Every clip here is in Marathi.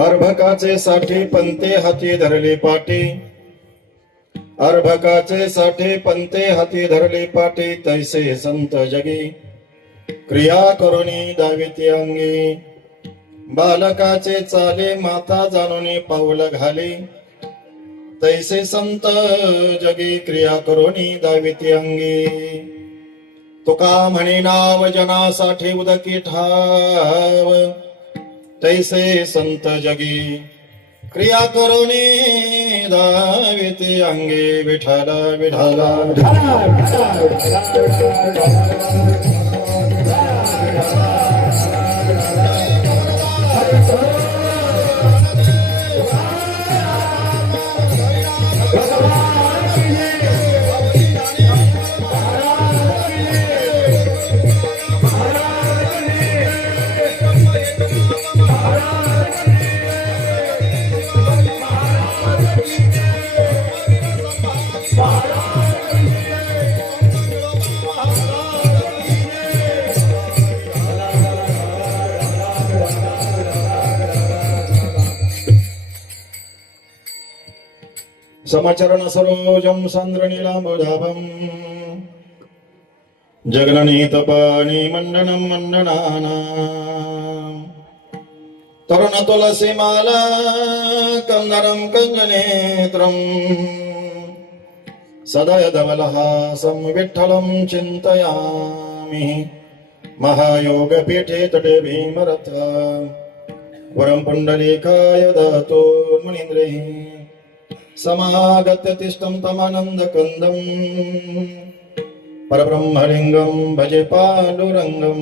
अर्भकाचे साठी पंते हाती धरले पाटी, अर्भकाचे साठी पंते हाती धरले पाटी, तैसे संत जगी क्रिया करुणी दाविती अंगी. बालकाचे चाले माता जाणून पाऊल घाली, तैसे संत जगी क्रिया करुणी दाविती अंगी. तुका म्हणे नाव जनासाठी उदकी ठाव, तैसे संत जगी क्रिया करुणी दाविती अंगी. विठ्ठल विठ्ठल समचरण सरोजम सांद्रनीलांबुजाभम, जगननीतपानी मंडनम मंडनाना. तरुण तुलसी माला कंदरम कंगनेत्रम, सदय धवलहासं विठ्ठलं चिन्तयामि. महायोग पीठे तटे भीमरथ, वरं पुण्डलीकाय दत्तो मुनीन्द्रैः. समागत्य तिष्ठं तमानन्दकन्दं, परब्रह्मलिङ्गं भजे पाण्डुरङ्गं.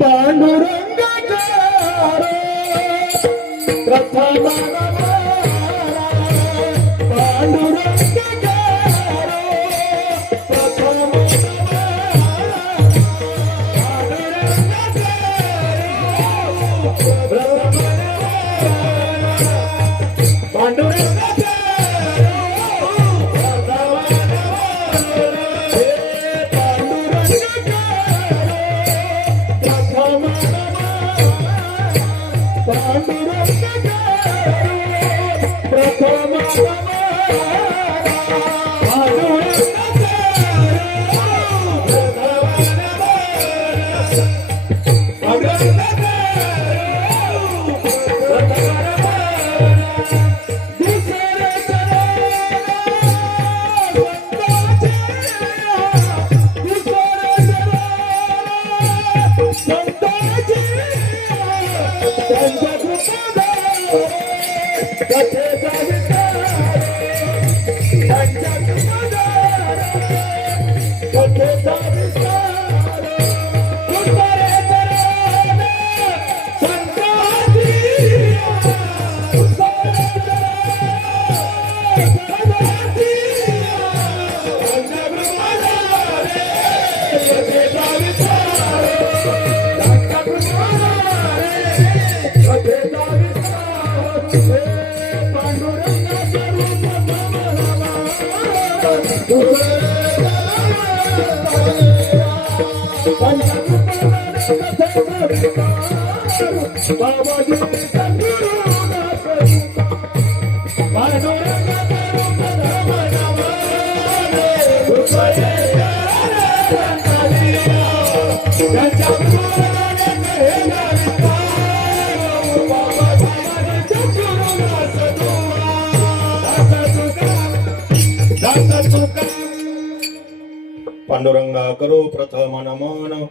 पांडुरंगा करो प्रथम नमन,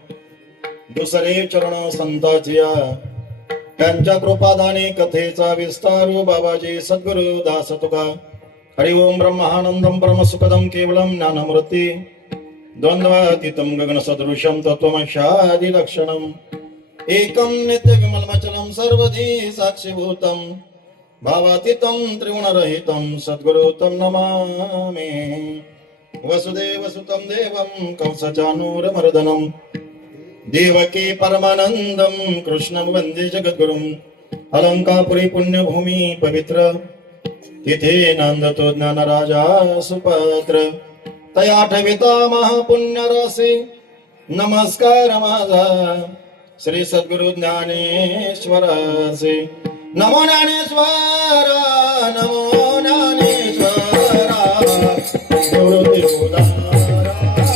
दुसरे चरण संताचिया. त्यांच्या कृपादाने कथेचा विस्तारू बाबाजी सद्गुरु दास तुका. हरि ओम ब्रह्मानंदम परमसुखदम केवलम ज्ञानमूर्ति, द्वंद्वातीतं गगन सदृशं तत्त्वमशादि लक्षणम्. एकं नित्य विमलमचलं सर्वधी साक्षीभूतं, भावातीतं त्रिगुणरहितं सद्गुरु तं नमामि. वसुदेव सुतं देवं कंसचानूरमर्दनं, देवकी परमानंदं कृष्णं वंदे जगद्गुरुं. अलंकापुरी पुण्यभूमी पवित्र, तिथे नांदतो ज्ञानराजा सुपात्र. तया ठविता महापुण्यरासी, नमस्कार माझा श्री सद्गुरु ज्ञानेश्वरासी. नमो ज्ञानेश्वरा नमो ज्ञानेश्वरा निवृत्ती उदारा सोपान देवा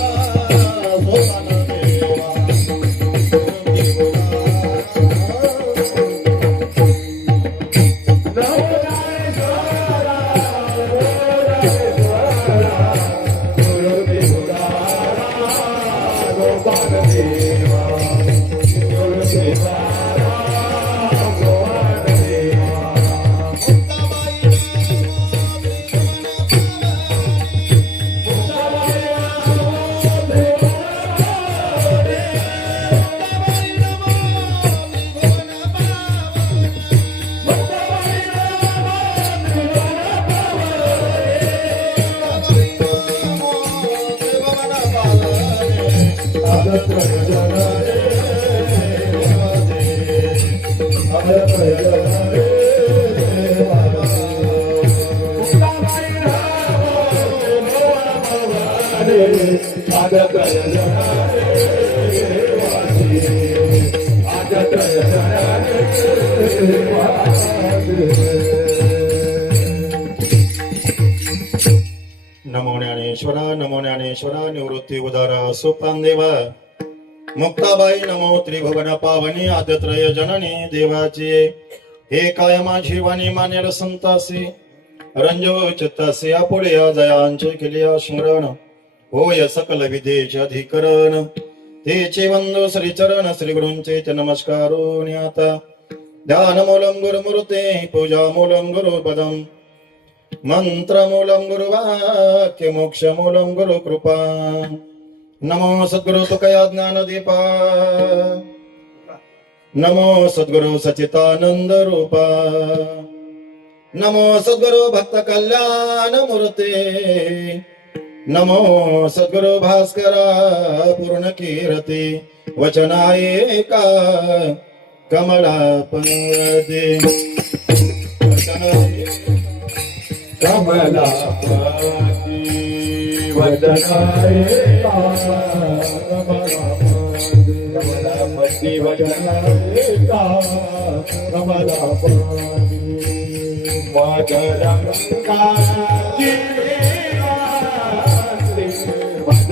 निवृत्ती नमो ज्ञानेश्वरा निवृत्ती उदारा सोपान देवा मुक्ताबाई नमो त्रिभुवन पावनी आद्यत्रय जननी देवाची हे काय माझी वाणी मानेल संतासी रंजो चित्तासी आपुळे जयांचे केले स्मरण होय सकल विदेश अधिकरण तेचे वंदो श्रीचरण श्री गुरूंचे ते नमस्कारो आता ध्यान मूलम गुरुमूर्ते पूजा मूलम गुरुपदम मंत्र मूलम गुरुवाक्य मोक्ष मूलम गुरु कृपा नमो सद्गुरु तुकया ज्ञानदीपा नमो सद्गुरु सचितानंद रूपा नमो सद्गुरु भक्त कल्याण मूर्ते नमो सद्गुरु भास्करा पूर्ण कीर्ती वचनायका कमला पंगते कमला वदनायका कमलापति वदनायका कमलापति मदरंगा मदरंगा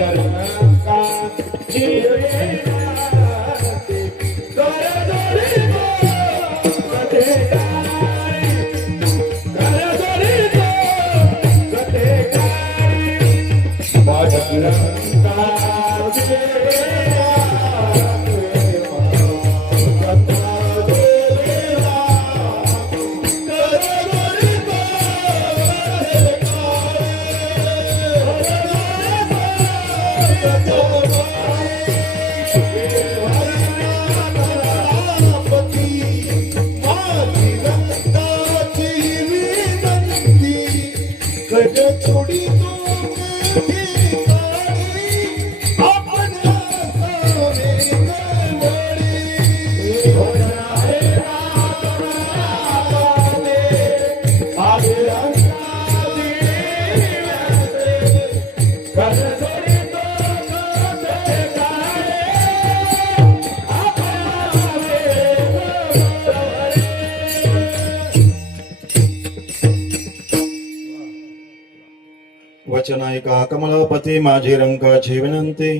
वचनायका कमलापती माझी रंकाची विनंती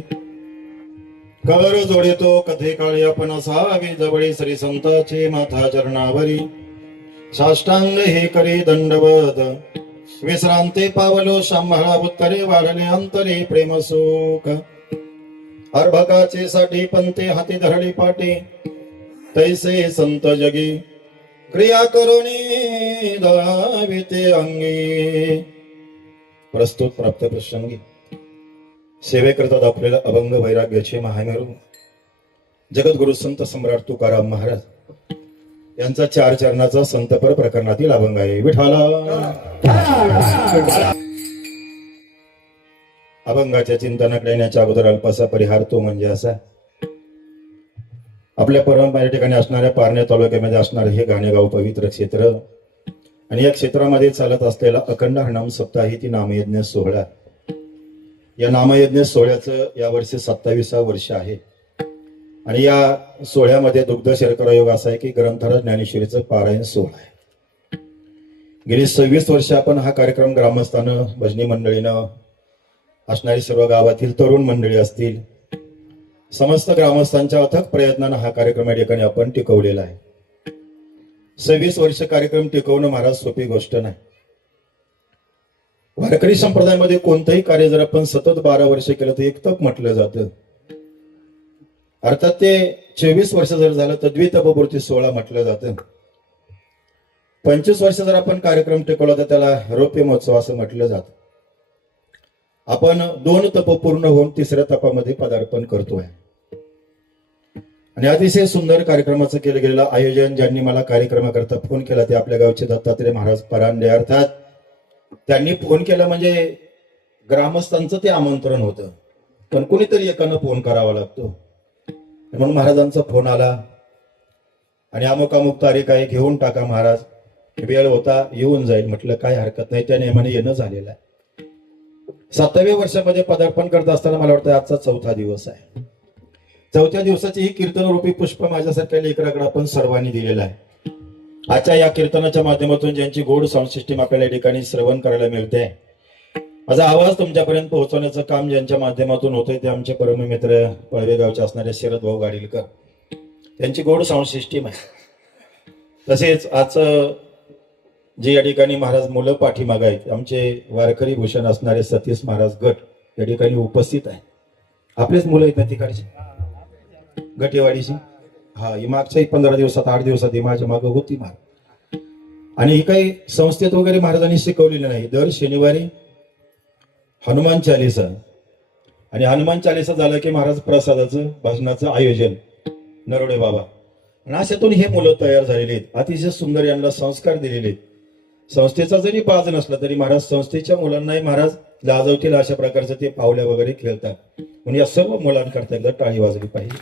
कर जोडितो कथे काळी आपण असावी जवळी श्री संताची माथा चरणावरी साष्टांग हे करी दंडवत विश्रांती पावलो सांभाळा उत्तरे वाढले अंतरे प्रेम सुख अर्भकाचे साठी पंते हाती धरली पाटी तैसे संत जगी क्रिया करुणी दाविते अंगी प्रस्तुत प्राप्त प्रसंगी सेवेकरता दाखवलेला अभंग वैराग्याचे महामेरू जगद्गुरु संत सम्राट तुकाराम महाराज यांचा 4 चरणाचा संतपर प्रकरणातील अभंग आहे. विठाला अभंगाच्या चिंतनाकडे येण्याच्या अगोदर अल्पसा परिहार तो म्हणजे असा, आपल्या परम या ठिकाणी असणाऱ्या पारणे तालुक्यामध्ये असणारे हे गाणेगाव पवित्र क्षेत्र आणि या क्षेत्रामध्ये चालत असलेला अखंड हरनाम सप्ताह ही ती नामयज्ञ सोहळा. या नामयज्ञ सोहळ्याचं यावर्षी 27वा वर्ष आहे. आणि या सोहळ्यामध्ये दुग्ध शर्करा योग असा आहे की ग्रंथराज ज्ञानेश्वरीचं पारायण सोहळा आहे. गेली 26 वर्ष आपण हा कार्यक्रम ग्रामस्थानं, भजनी मंडळीनं, असणारी सर्व गावातील तरुण मंडळी असतील, समस्त ग्रामस्थांच्या अथक प्रयत्नानं हा कार्यक्रम या ठिकाणी आपण टिकवलेला आहे. 26 वर्ष कार्यक्रम टिकवणं महाराज सोपी गोष्ट नाही. वारकरी संप्रदायामध्ये कोणतंही कार्य जर आपण सतत 12 वर्ष केलं तर एक तप म्हटलं जातं. अर्थात ते 24 वर्ष जर झालं तर द्वितपपूर्ती सोहळा म्हटलं जातं. 25 वर्ष जर आपण कार्यक्रम टिकवला तर त्याला रौप्य महोत्सव असं म्हटलं जातं. आपण 2 तप पूर्ण होऊन 3ऱ्या तपामध्ये पदार्पण करतोय. आणि अतिशय सुंदर कार्यक्रमाचं केलं गेलेलं आयोजन ज्यांनी मला कार्यक्रमाकरता फोन केला ते आपल्या गावचे दत्तात्रय महाराज परांडे. अर्थात त्यांनी फोन केला म्हणजे ग्रामस्थांचं ते आमंत्रण होतं, पण कुणीतरी एकानं फोन करावा लागतो. म्हणून महाराजांचा फोन आला आणि अमुक अमुक तारीख आहे, घेऊन टाका महाराज, वेळ होता येऊन जाईल. म्हटलं काय हरकत नाही, त्या नियमाने येणं झालेलं आहे. 7व्या वर्षामध्ये पदार्पण करत असताना मला वाटतं आजचा 4था दिवस आहे. 4थ्या दिवसाची ही कीर्तनरूपी पुष्प माझ्यासारख्या लेकराकडे आपण सर्वांनी दिलेलं आहे. आजच्या या कीर्तनाच्या माध्यमातून ज्यांची गोड साऊंड सिस्टीम आपल्याला या ठिकाणी श्रवण करायला मिळते, माझा आवाज तुमच्यापर्यंत पोहोचवण्याचं काम ज्यांच्या माध्यमातून होतंय ते आमचे परममित्र पळवे गावचे असणारे शरद भाऊ गाडीलकर, त्यांची गोड साऊंड सिस्टीम आहे. तसेच आज जे या ठिकाणी महाराज मुलं पाठीमाग आहेत, आमचे वारकरी भूषण असणारे सतीश महाराज गट या ठिकाणी उपस्थित आहे. आपलेच मुलं आहेत ना तिकडचे गटेवाडीची. हा, ही मागच्या 15 दिवसात 8 दिवसात ही माझ्या मागं होती महाराज. आणि ही काही संस्थेत वगैरे महाराजांनी शिकवलेलं नाही. दर शनिवारी हनुमान चालीसा, आणि हनुमान चालीसा झालं की महाराज प्रसादाचं भाषणाचं आयोजन नरोडे बाबा. आणि अशातून हे मुलं तयार झालेले आहेत. अतिशय सुंदर यांना संस्कार दिलेले आहेत. संस्थेचा जरी बाज नसला तरी महाराज संस्थेच्या मुलांनाही महाराज लाजवतील अशा प्रकारचं ते पावल्या वगैरे खेळतात. म्हणून या सर्व मुलांकरता एकदा टाळी वाजली पाहिजे,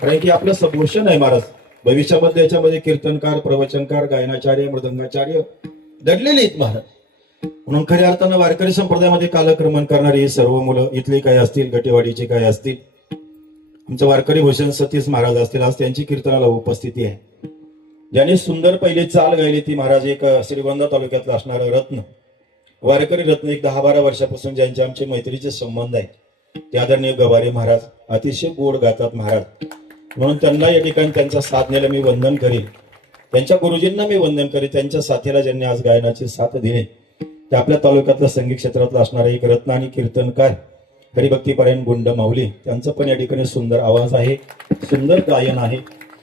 कारण की आपलं सबभूषण आहे महाराज. भविष्यामध्ये याच्यामध्ये कीर्तनकार, प्रवचनकार, गायनाचार्य, मृदंगाचार्य दडलेले आहेत महाराज. म्हणून खऱ्या अर्थानं वारकरी संप्रदायामध्ये कालक्रमण करणारी ही सर्व मुलं इथली काय असतील, गटेवाडीची काय असतील, आमचं वारकरी भूषण सतीश महाराज असतील, आज त्यांची कीर्तनाला उपस्थिती आहे. ज्यांनी सुंदर पहिली चाल गायली ती महाराज एक श्रीगोंदा तालुक्यातलं असणारं रत्न, वारकरी रत्न, एक 10-12 वर्षापासून ज्यांचे आमचे मैत्रीचे संबंध आहेत, ते आदरणीय गवारे महाराज अतिशय गोड गातात महाराज. म्हणून त्यांना या ठिकाणी त्यांच्या साधनेला मी वंदन करीन, त्यांच्या गुरुजींना मी वंदन करीन. त्यांच्या साथीला ज्यांनी आज गायनाची साथ दिली ते आपल्या तालुक्यातलं संगीत क्षेत्रातलं असणारं एक रत्न आणि कीर्तनकार हरिभक्तीपरायण गुंड माऊली, त्यांचं पण या ठिकाणी सुंदर आवाज आहे, सुंदर गायन आहे.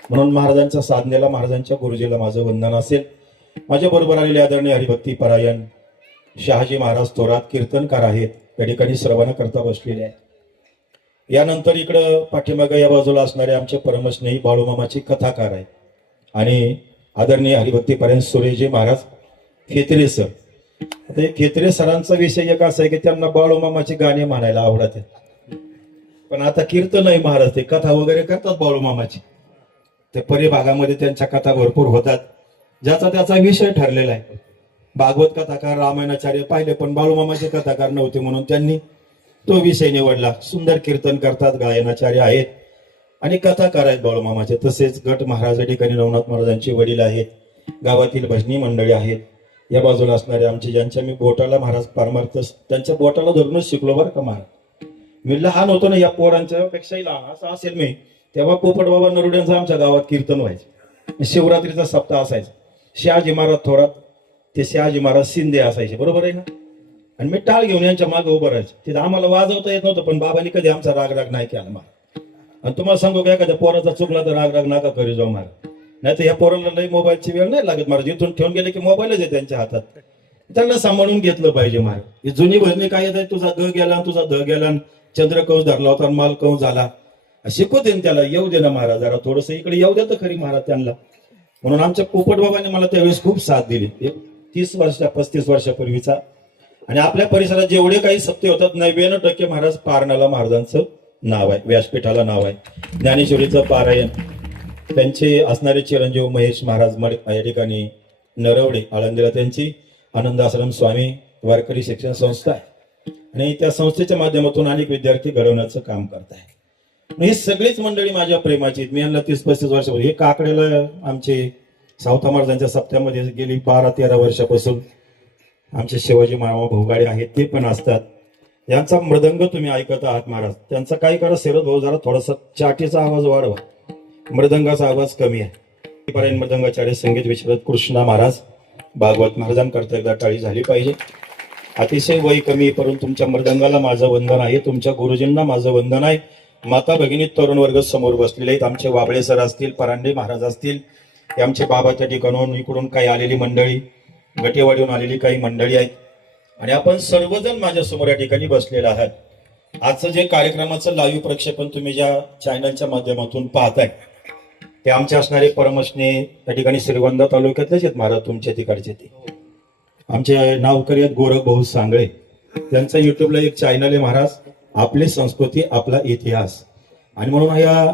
म्हणून महाराजांच्या साधनेला, महाराजांच्या गुरुजीला माझं वंदन असेल. माझ्या बरोबर आलेले आदरणीय हरिभक्तीपरायण शहाजी महाराज थोरात कीर्तनकार आहेत, त्या ठिकाणी श्रवण करता बसलेले आहेत. यानंतर इकडं पाठीमागं या बाजूला असणारे आमचे परमस्नेही बाळूमामाची कथाकार आहेत आणि आदरणीय हरिभक्तीपरायण सुरेशजी महाराज खेत्रे सर. आता खेत्रे सरांचा विषय एक असा आहे की त्यांना बाळूमामाची गाणी म्हणायला आवडत आहेत, पण आता कीर्तन आहे महाराज, ते कथा वगैरे करतात बाळूमामाची. ते परिभागामध्ये त्यांच्या कथा भरपूर होतात, ज्याचा त्याचा विषय ठरलेला आहे. भागवत कथाकार, रामायणाचार्य पाहिले, पण बाळूमामाचे कथाकार नव्हते म्हणून त्यांनी तो विषय निवडला. सुंदर कीर्तन करतात, गायनाचार्य आहेत आणि कथाकार आहेत बाळूमामाचे. तसेच गट महाराज या ठिकाणी नवनाथ महाराजांची वडील आहेत, गावातील भजनी मंडळी आहेत. या बाजूला असणारे आमचे ज्यांच्या मी बोटाला महाराज पारमार्थ, त्यांच्या बोटाला धरूनच शिकलो बरं का महाराज. मी लहान होतो ना, या पोरांच्या पेक्षाही लहान असं असेल मी, तेव्हा पोपट बाबा नरुड्यांचं आमच्या गावात कीर्तन व्हायचे. शिवरात्रीचा सप्ताह असायचा. शहाजी महाराज थोरात ते शहाजी महाराज शिंदे असायचे, बरोबर आहे ना. आणि मी टाळ घेऊन यांच्या मागे उभं राहायचं. तिथं आम्हाला वाजवता येत नव्हतं, पण बाबांनी कधी आमचा राग नाही केला महाराज. आणि तुम्हाला सांगू का, एखाद्या पोराचा चुकला तर राग नका करी जाऊ महाराज. नाही तर या पोरांना लई मोबाईलची वेळ नाही लागत महाराज. इथून ठेवून गेले की मोबाईलच आहे त्यांच्या हातात. त्यांना सांभाळून घेतलं पाहिजे महाराज. ही जुनी भजनी काय येत आहे, तुझा ग गेला, तुझा ध गेला, चंद्रकंस धरला होता, माल कंस झाला. शिकू दे त्याला, येऊ दे ना महाराज, जरा थोडस इकडे येऊ दे तर खरी महाराज त्यांना. म्हणून आमच्या पोपट बाबांनी मला त्यावेळेस खूप साथ दिली, 35 वर्षापूर्वीचा. आणि आपल्या परिसरात जेवढे काही सत्य होतात 99% महाराज पारणाला महाराजांचं नाव आहे, व्यासपीठाला नाव आहे. ज्ञानेश्वरीचं पारायण त्यांचे असणारे चिरंजीव महेश महाराज मड या ठिकाणी नरवडे आळंदीला त्यांची आनंद आश्रम स्वामी वारकरी शिक्षण संस्था आहे आणि त्या संस्थेच्या माध्यमातून अनेक विद्यार्थी घडवण्याचं काम करत आहे. ही सगळीच मंडळी माझ्या प्रेमाची आहेत. मी यांना 30-35 वर्षापूर्वी हे काकडेला आमचे सावता महाराजांच्या सप्त्यामध्ये गेली 12-13 वर्षापासून आमचे शिवाजी मामा भोगाडे आहेत ते पण असतात. यांचा मृदंग तुम्ही ऐकत आहात महाराज. त्यांचा काय करा शरद भाऊ जरा थोडासा चाटीचा आवाज वाढवा, मृदंगाचा आवाज कमी आहे. पर्यंत मृदंगाचार्य संगीत विशारद कृष्णा महाराज भागवत महाराजांकरता एकदा टाळी झाली पाहिजे. अतिशय वय कमी आहे, परंतु तुमच्या मृदंगाला माझं वंदन आहे, तुमच्या गुरुजींना माझं वंदन आहे. माता भगिनी तरुण वर्ग समोर बसलेले आहेत. आमचे वाबळे सर असतील, परांडे महाराज असतील, हे आमचे बाबा त्या ठिकाणून इकडून काही आलेली मंडळी, गटेवाडीहून आलेली काही मंडळी आहेत आणि आपण सर्वजण माझ्या समोर या ठिकाणी बसलेले आहात. आजचं जे कार्यक्रमाचं लाईव्ह प्रक्षेपण तुम्ही ज्या चॅनलच्या माध्यमातून पाहताय ते आमचे असणारे परमश्ने त्या ठिकाणी श्रीगोंदा तालुक्यातलेच आहेत महाराज, तुमच्या तिकडचे ते आमचे नावकरी आहेत गोरख भाऊ सांगळे. त्यांचा युट्यूबला एक चॅनल आहे महाराज, आपली संस्कृती आपला इतिहास. आणि म्हणून या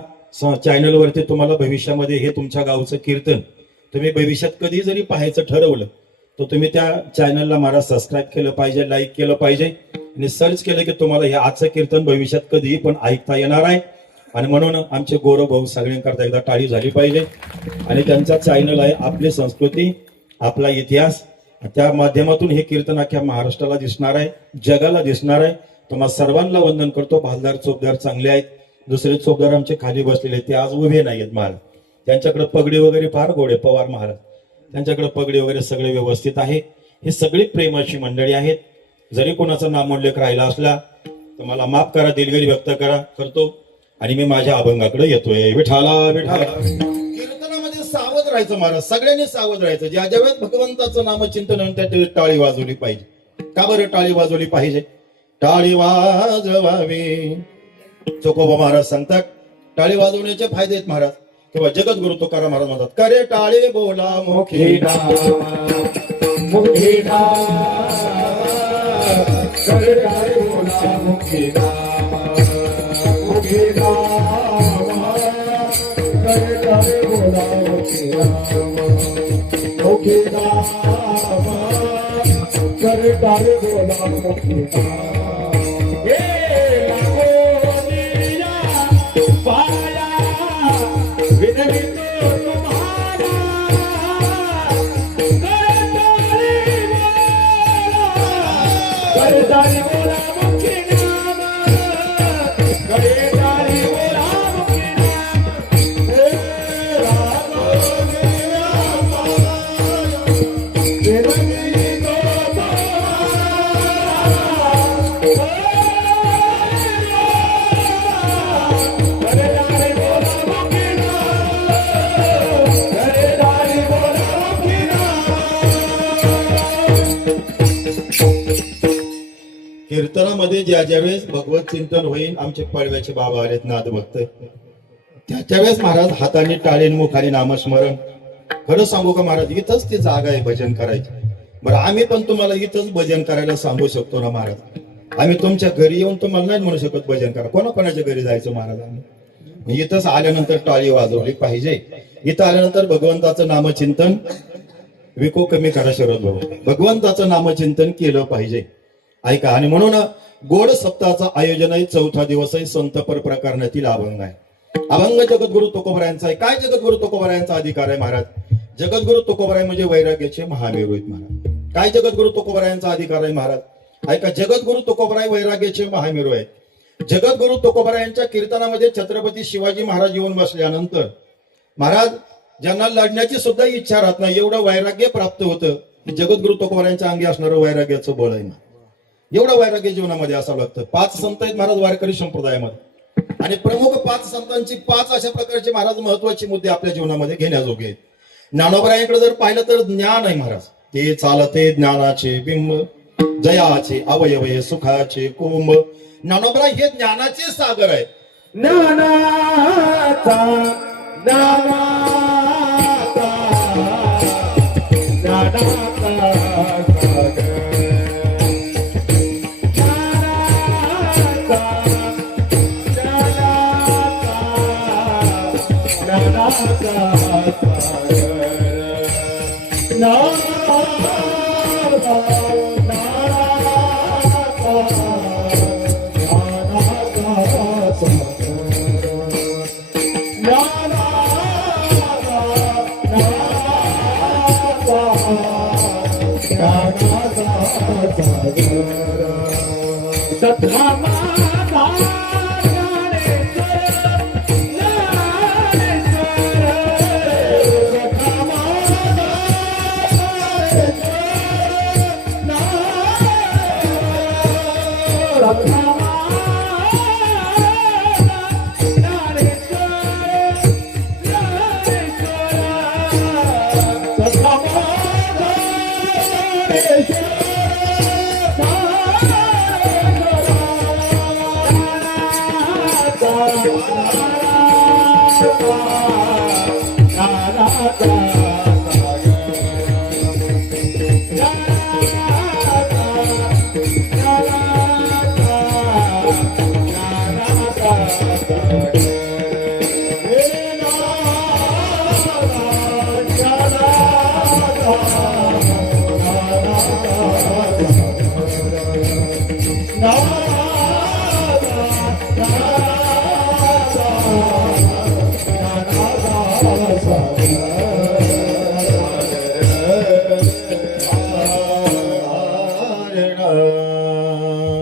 चॅनलवरती तुम्हाला भविष्यामध्ये हे तुमच्या गावचं कीर्तन तुम्ही भविष्यात कधी जरी पाहायचं ठरवलं तर तुम्ही त्या चॅनलला महाराज सबस्क्राईब केलं पाहिजे, लाईक केलं पाहिजे आणि सर्च केलं की तुम्हाला हे आजचं कीर्तन भविष्यात कधीही पण ऐकता येणार आहे. आणि म्हणून आमचे गौरव भाऊ सगळ्यांकरता एकदा टाळी झाली पाहिजे. आणि त्यांचा चॅनल आहे आपली संस्कृती आपला इतिहास. त्या माध्यमातून हे कीर्तन अख्ख्या महाराष्ट्राला दिसणार आहे, जगाला दिसणार आहे. तुम्हाला सर्वांना वंदन करतो. भालदार चोपदार चांगले आहेत, दुसरे चोपदार आमचे खाली बसलेले ते आज उभे नाही आहेत महाराज. त्यांच्याकडे पगडी वगैरे फार गोडे पवार महाराज, त्यांच्याकडे पगडी वगैरे सगळे व्यवस्थित आहे. हे सगळी प्रेमाची मंडळी आहेत. जरी कोणाचा नामोल्लेख राहिला असला तर मला माफ करा, दिलगिरी व्यक्त करतो आणि मी माझ्या अभंगाकडे येतोय. विठाला विठाला. कीर्तनामध्ये सावध राहायचं महाराज, सगळ्यांनी सावध राहायचं. ज्या ज्यावेळेस भगवंताचं नामचिंतन होईल त्या टाळी वाजवली पाहिजे. का बरं टाळी वाजवली पाहिजे? टाळी वाजवावी. चोकोबा महाराज सांगतात टाळी वाजवण्याचे फायदे आहेत महाराज. किंवा जगद्गुरु तुकाराम महाराज म्हणतात करे टाळे बोला मुखी मुखीना मुखीना करे टाळे बोला मुखीना मुखीना करे टाळे बोला मुखीना मुखीना करे टाळे बोला मुखीना. कीर्तनामध्ये ज्या ज्यावेळेस भगवत चिंतन होईल, आमचे पळव्याचे बाबा आलेत नाद भक्त, त्यावेळेस महाराज हाताने टाळेन मुखाने नामस्मरण. खरं सांगू का महाराज, इथंच ती जागा आहे भजन करायची. बरं आम्ही पण तुम्हाला इथंच भजन करायला सांगू शकतो ना महाराज. आम्ही तुमच्या घरी येऊन तुम्हाला नाही म्हणू शकत भजन करा. कोणाकोणाच्या घरी जायचं महाराज? आम्ही इथंच आल्यानंतर टाळी वाजवली पाहिजे. इथं आल्यानंतर भगवंताचं नामचिंतन विको कमी करा शरद भाऊ, भगवंताचं नामचिंतन केलं पाहिजे. ऐका. आणि म्हणून गोड सप्ताहाचं आयोजन आहे. 4था दिवस आहे. संतपर प्रकरणातील अभंग आहे. अभंग जगद्गुरु तुकोबरायांचा आहे. काय जगद्गुरु तुकोबरायांचा अधिकार आहे महाराज? जगद्गुरु तुकोबराय म्हणजे वैराग्याचे महामेरू आहेत महाराज. काय जगद्गुरु तुकोबरायांचा अधिकार आहे महाराज? ऐका. जगद्गुरु तुकोबराय वैराग्याचे महामेरू आहेत. जगद्गुरु तुकोबरायांच्या कीर्तनामध्ये छत्रपती शिवाजी महाराज येऊन बसल्यानंतर महाराज ज्यांना लढण्याची सुद्धा इच्छा राहत नाही एवढं वैराग्य प्राप्त होतं. जगद्गुरु तुकोबरायांच्या अंगी असणारं वैराग्याचं बळ आहे ना. एवढं वैराग्य जीवनामध्ये असावं लागतं. 5 संत आहेत महाराज वारकरी संप्रदायामध्ये आणि प्रमुख 5 संतांची 5 अशा प्रकारचे महाराज महत्वाचे मुद्दे आपल्या जीवनामध्ये घेण्याजोगे आहेत. ज्ञानोबरायांकडे जर पाहिलं तर ज्ञान आहे महाराज. ते चालते ज्ञानाचे बिंब, जयाचे अवयव सुखाचे कुंभ. ज्ञानोबराय हे ज्ञानाचे सागर आहे. ज्ञानाचा ज्ञानाचा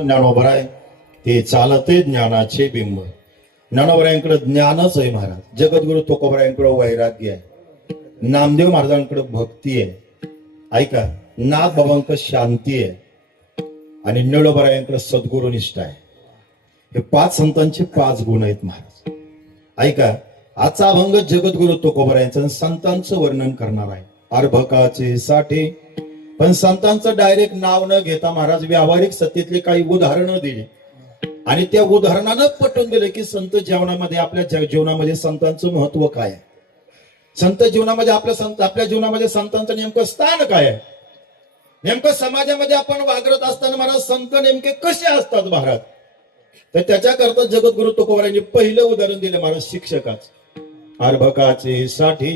ज्ञानोबराय ते चालते ज्ञानाचे बिंब. ज्ञानोबरायांकडे ज्ञानच आहे महाराज. जगद्गुरु तुकोबरायांकडे वैराग्य आहे. नामदेव महाराजांकडे भक्ती आहे. ऐका, नाथ बाबांकडे शांती आहे आणि निळोबरायांकडे सद्गुरु निष्ठा आहे. हे 5 संतांचे 5 गुण आहेत महाराज. ऐका, आजचा अभंग जगद्गुरु तुकोबरायांचं संतांचं वर्णन करणार आहे. अर्भकाचे साठे, पण संतांचं डायरेक्ट नाव न घेता महाराज व्यावहारिक सत्तेतले काही उदाहरणं दिली आणि त्या उदाहरणानं पटवून दिले की संत जीवनामध्ये, आपल्या जीवनामध्ये संतांचं महत्व काय आहे, संत जीवनामध्ये आपल्या जीवनामध्ये संतांचं नेमकं स्थान काय आहे, नेमकं समाजामध्ये आपण वागरत असताना महाराज संत नेमके कसे असतात महाराज. तर त्याच्याकरता जगद्गुरु तुकोबरायांनी पहिलं उदाहरण दिलं महाराज शिक्षकाच. अर्भकाचे साठी,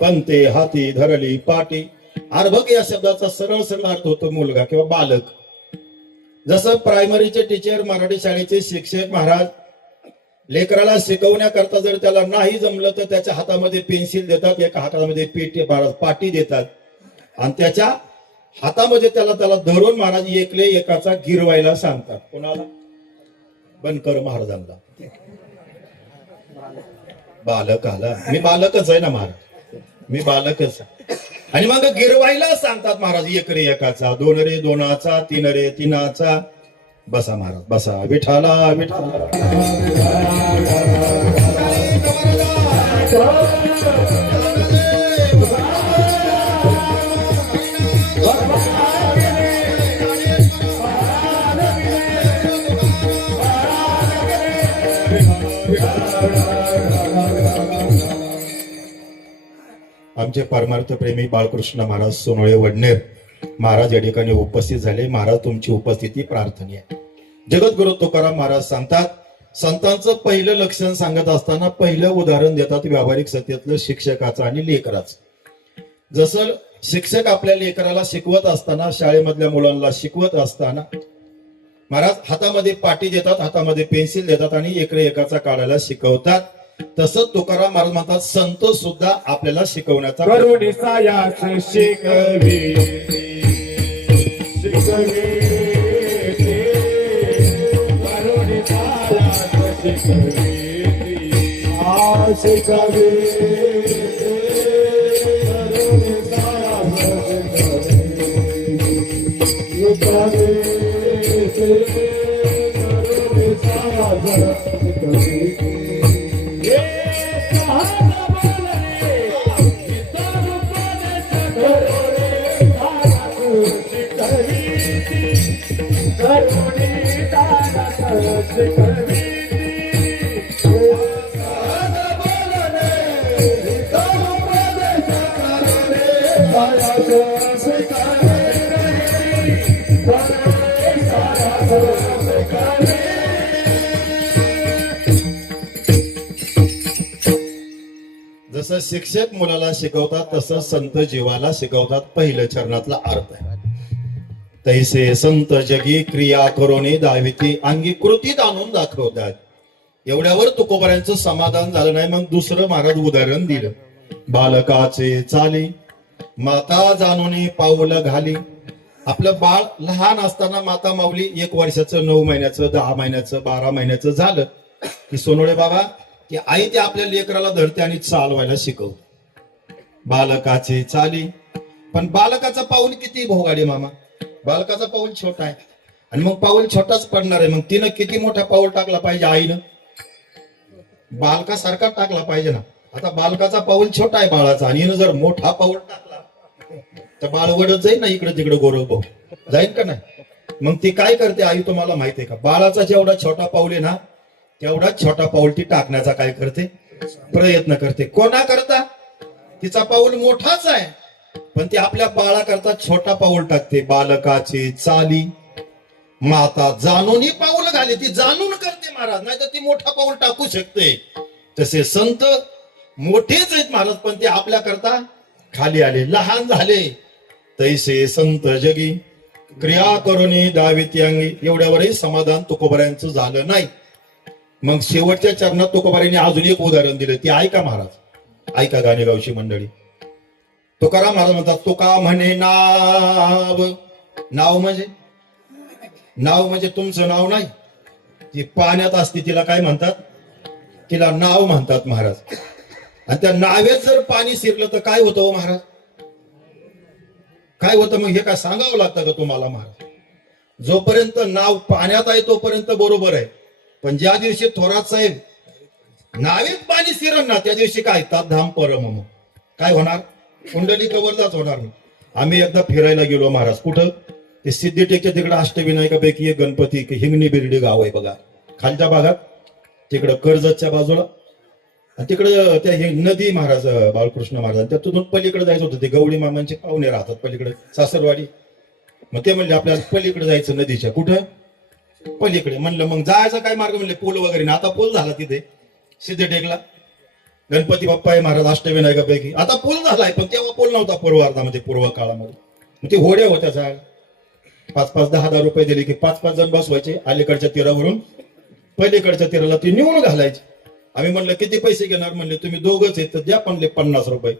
पंते हाती धरली पाटी. अर्भक या शब्दाचा सरळ सरळ अर्थ होतो मुलगा किंवा बालक. जसं प्रायमरीचे टीचर, मराठी शाळेचे शिक्षक महाराज लेकराला शिकवण्याकरता जर त्याला नाही जमलं तर त्याच्या हातामध्ये पेन्सिल देतात, एका हातामध्ये पाटी देतात आणि त्याच्या हातामध्ये त्याला धरून महाराज एकले एकाचा गिरवायला सांगतात. कोणाला? बनकर महाराजांना. बालकाला. मी बालकच आहे ना महाराज, मी बालकच आहे. आणि मग गिरवायला सांगतात महाराज, एक रे एकाचा, 2 रे दोनाचा, 3 रे तीनाचा. बसा महाराज बसा. विठाला विठाला. आमचे परमार्थ प्रेमी बाळकृष्ण महाराज सोनोळे वडनेर महाराज या ठिकाणी उपस्थित झाले. महाराज तुमची उपस्थिती प्रार्थनीय आहे. जगद्गुरु तुकाराम महाराज सांगतात, संतांचं पहिलं लक्षण सांगत असताना पहिलं उदाहरण देतात व्यावहारिक सत्तेतलं शिक्षकाचं आणि लेकराचं. जसं शिक्षक आपल्या लेकराला शिकवत असताना, शाळेमधल्या मुलांना शिकवत असताना महाराज हातामध्ये पाटी देतात, हातामध्ये पेन्सिल देतात आणि एकरे एकाचा काढायला शिकवतात. तसंच तुकाराम महाराज म्हणतात, संत सुद्धा आपल्याला शिकवण्याचा जसं शिक्षक मुलाला शिकवतात तसं संत जीवाला शिकवतात. पहिलं चरणातला अर्थ आहे, तैसे संत जगी क्रिया करोने दाविती अंगी कृतीत आणून दाखवतात. एवढ्यावर तुकोबरायांचं समाधान झालं नाही. मग दुसरं महाराज उदाहरण दिलं, बालकाचे चाली. माता जाणून पाऊल घाली. आपलं बाळ लहान असताना माता माऊली 1 वर्षाचं, 9 महिन्याचं, 10 महिन्याचं, 12 महिन्याचं झालं की सोनवणे बाबा की आई ते आपल्या लेकराला धरते आणि चालवायला शिकवते. बालकाचे चाली. पण बालकाचं पाऊल किती भोगाडी मामा, बालकाचा पाऊल छोटा आहे आणि मग पाऊल छोटाच पडणार आहे. मग तिनं किती मोठा पाऊल टाकला पाहिजे आईनं, बालकासारखा टाकला पाहिजे ना. आता बालकाचा पाऊल छोटा आहे बाळाचा आणि हिनं जर मोठा पाऊल टाकला तर बाळ वडत जाईल ना इकडे तिकडे गोरव भाऊ जाईल का नाही. मग ती काय करते आई तुम्हाला माहिती आहे का, बाळाचा जेवढा छोटा पाऊल आहे ना तेवढा छोटा पाऊल ती टाकण्याचा काय करते, प्रयत्न करते. कोणा करता, तिचा पाऊल मोठाच आहे पण ती आपल्या बाळा करता छोटा पाऊल टाकते. बालकाची चाली माता जाणून पाऊल घाले, ती जाणून करते महाराज, नाही तर ती मोठा पाऊल टाकू शकते. तसे संत मोठेच आहेत महाराज पण ते आपल्या करता खाली आले, लहान झाले. तैसे संत जगी क्रिया करुणी दाविती अंगी. एवढ्यावरही समाधान तुकोबारायांचं झालं नाही. मग शेवटच्या चरणात तुकोबारायांनी अजून एक उदाहरण दिलं, ते ऐका महाराज, ऐका गाणेगावची मंडळी. तुकाराम महाराज म्हणतात, तुका म्हणे नाव. नाव म्हणजे तुमचं नाव नाही, ती पाण्यात असते तिला काय म्हणतात, तिला नाव म्हणतात महाराज. आणि त्या नावेत जर पाणी शिरलं तर काय होतं महाराज, काय होतं मग हे काय सांगावं लागतं का तुम्हाला महाराज. जोपर्यंत नाव पाण्यात आहे तोपर्यंत बरोबर आहे, पण ज्या दिवशी थोरात साहेब नावेत पाणी शिरण ना त्या दिवशी काय धाम परम काय होणार, कुंडली कवरदाच होणार नाही. आम्ही एकदा फिरायला गेलो महाराज, कुठं, ते सिद्धीटेकच्या तिकडे अष्टविनायकापैकी एक गणपती हिंगणी बिर्डी गाव आहे बघा, खालच्या भागात तिकडं कर्जतच्या बाजूला. आणि तिकडं त्या नदी महाराज बाळकृष्ण महाराज त्यातून पलीकडे जायचं होतं. ते गवळी मामांचे पाहुणे राहतात पलीकडे सासरवाडी. मग ते म्हणले आपल्याला पलीकडे जायचं नदीच्या, कुठं पलीकडे. म्हणलं मग जायचं काय मार्ग, म्हणले पूल वगैरे ना. आता पूल झाला तिथे सिद्धीटेकला, गणपती बाप्पा आहे महाराज अष्टविनायकापैकी. आता पूल झालाय पण तेव्हा पूल नव्हता पूर्वार्धामध्ये, पूर्व काळामध्ये. मग ते होड्या होत्या जायला, 5-5, 10-10 रुपये दिले की 5-5 जण बसवायचे. अलीकडच्या तीरावरून पलीकडच्या तीराला ती निवडून घालायची. आम्ही म्हणलं किती पैसे घेणार, म्हणले तुम्ही दोघंच आहेत तर द्या, म्हणले 50 रुपये.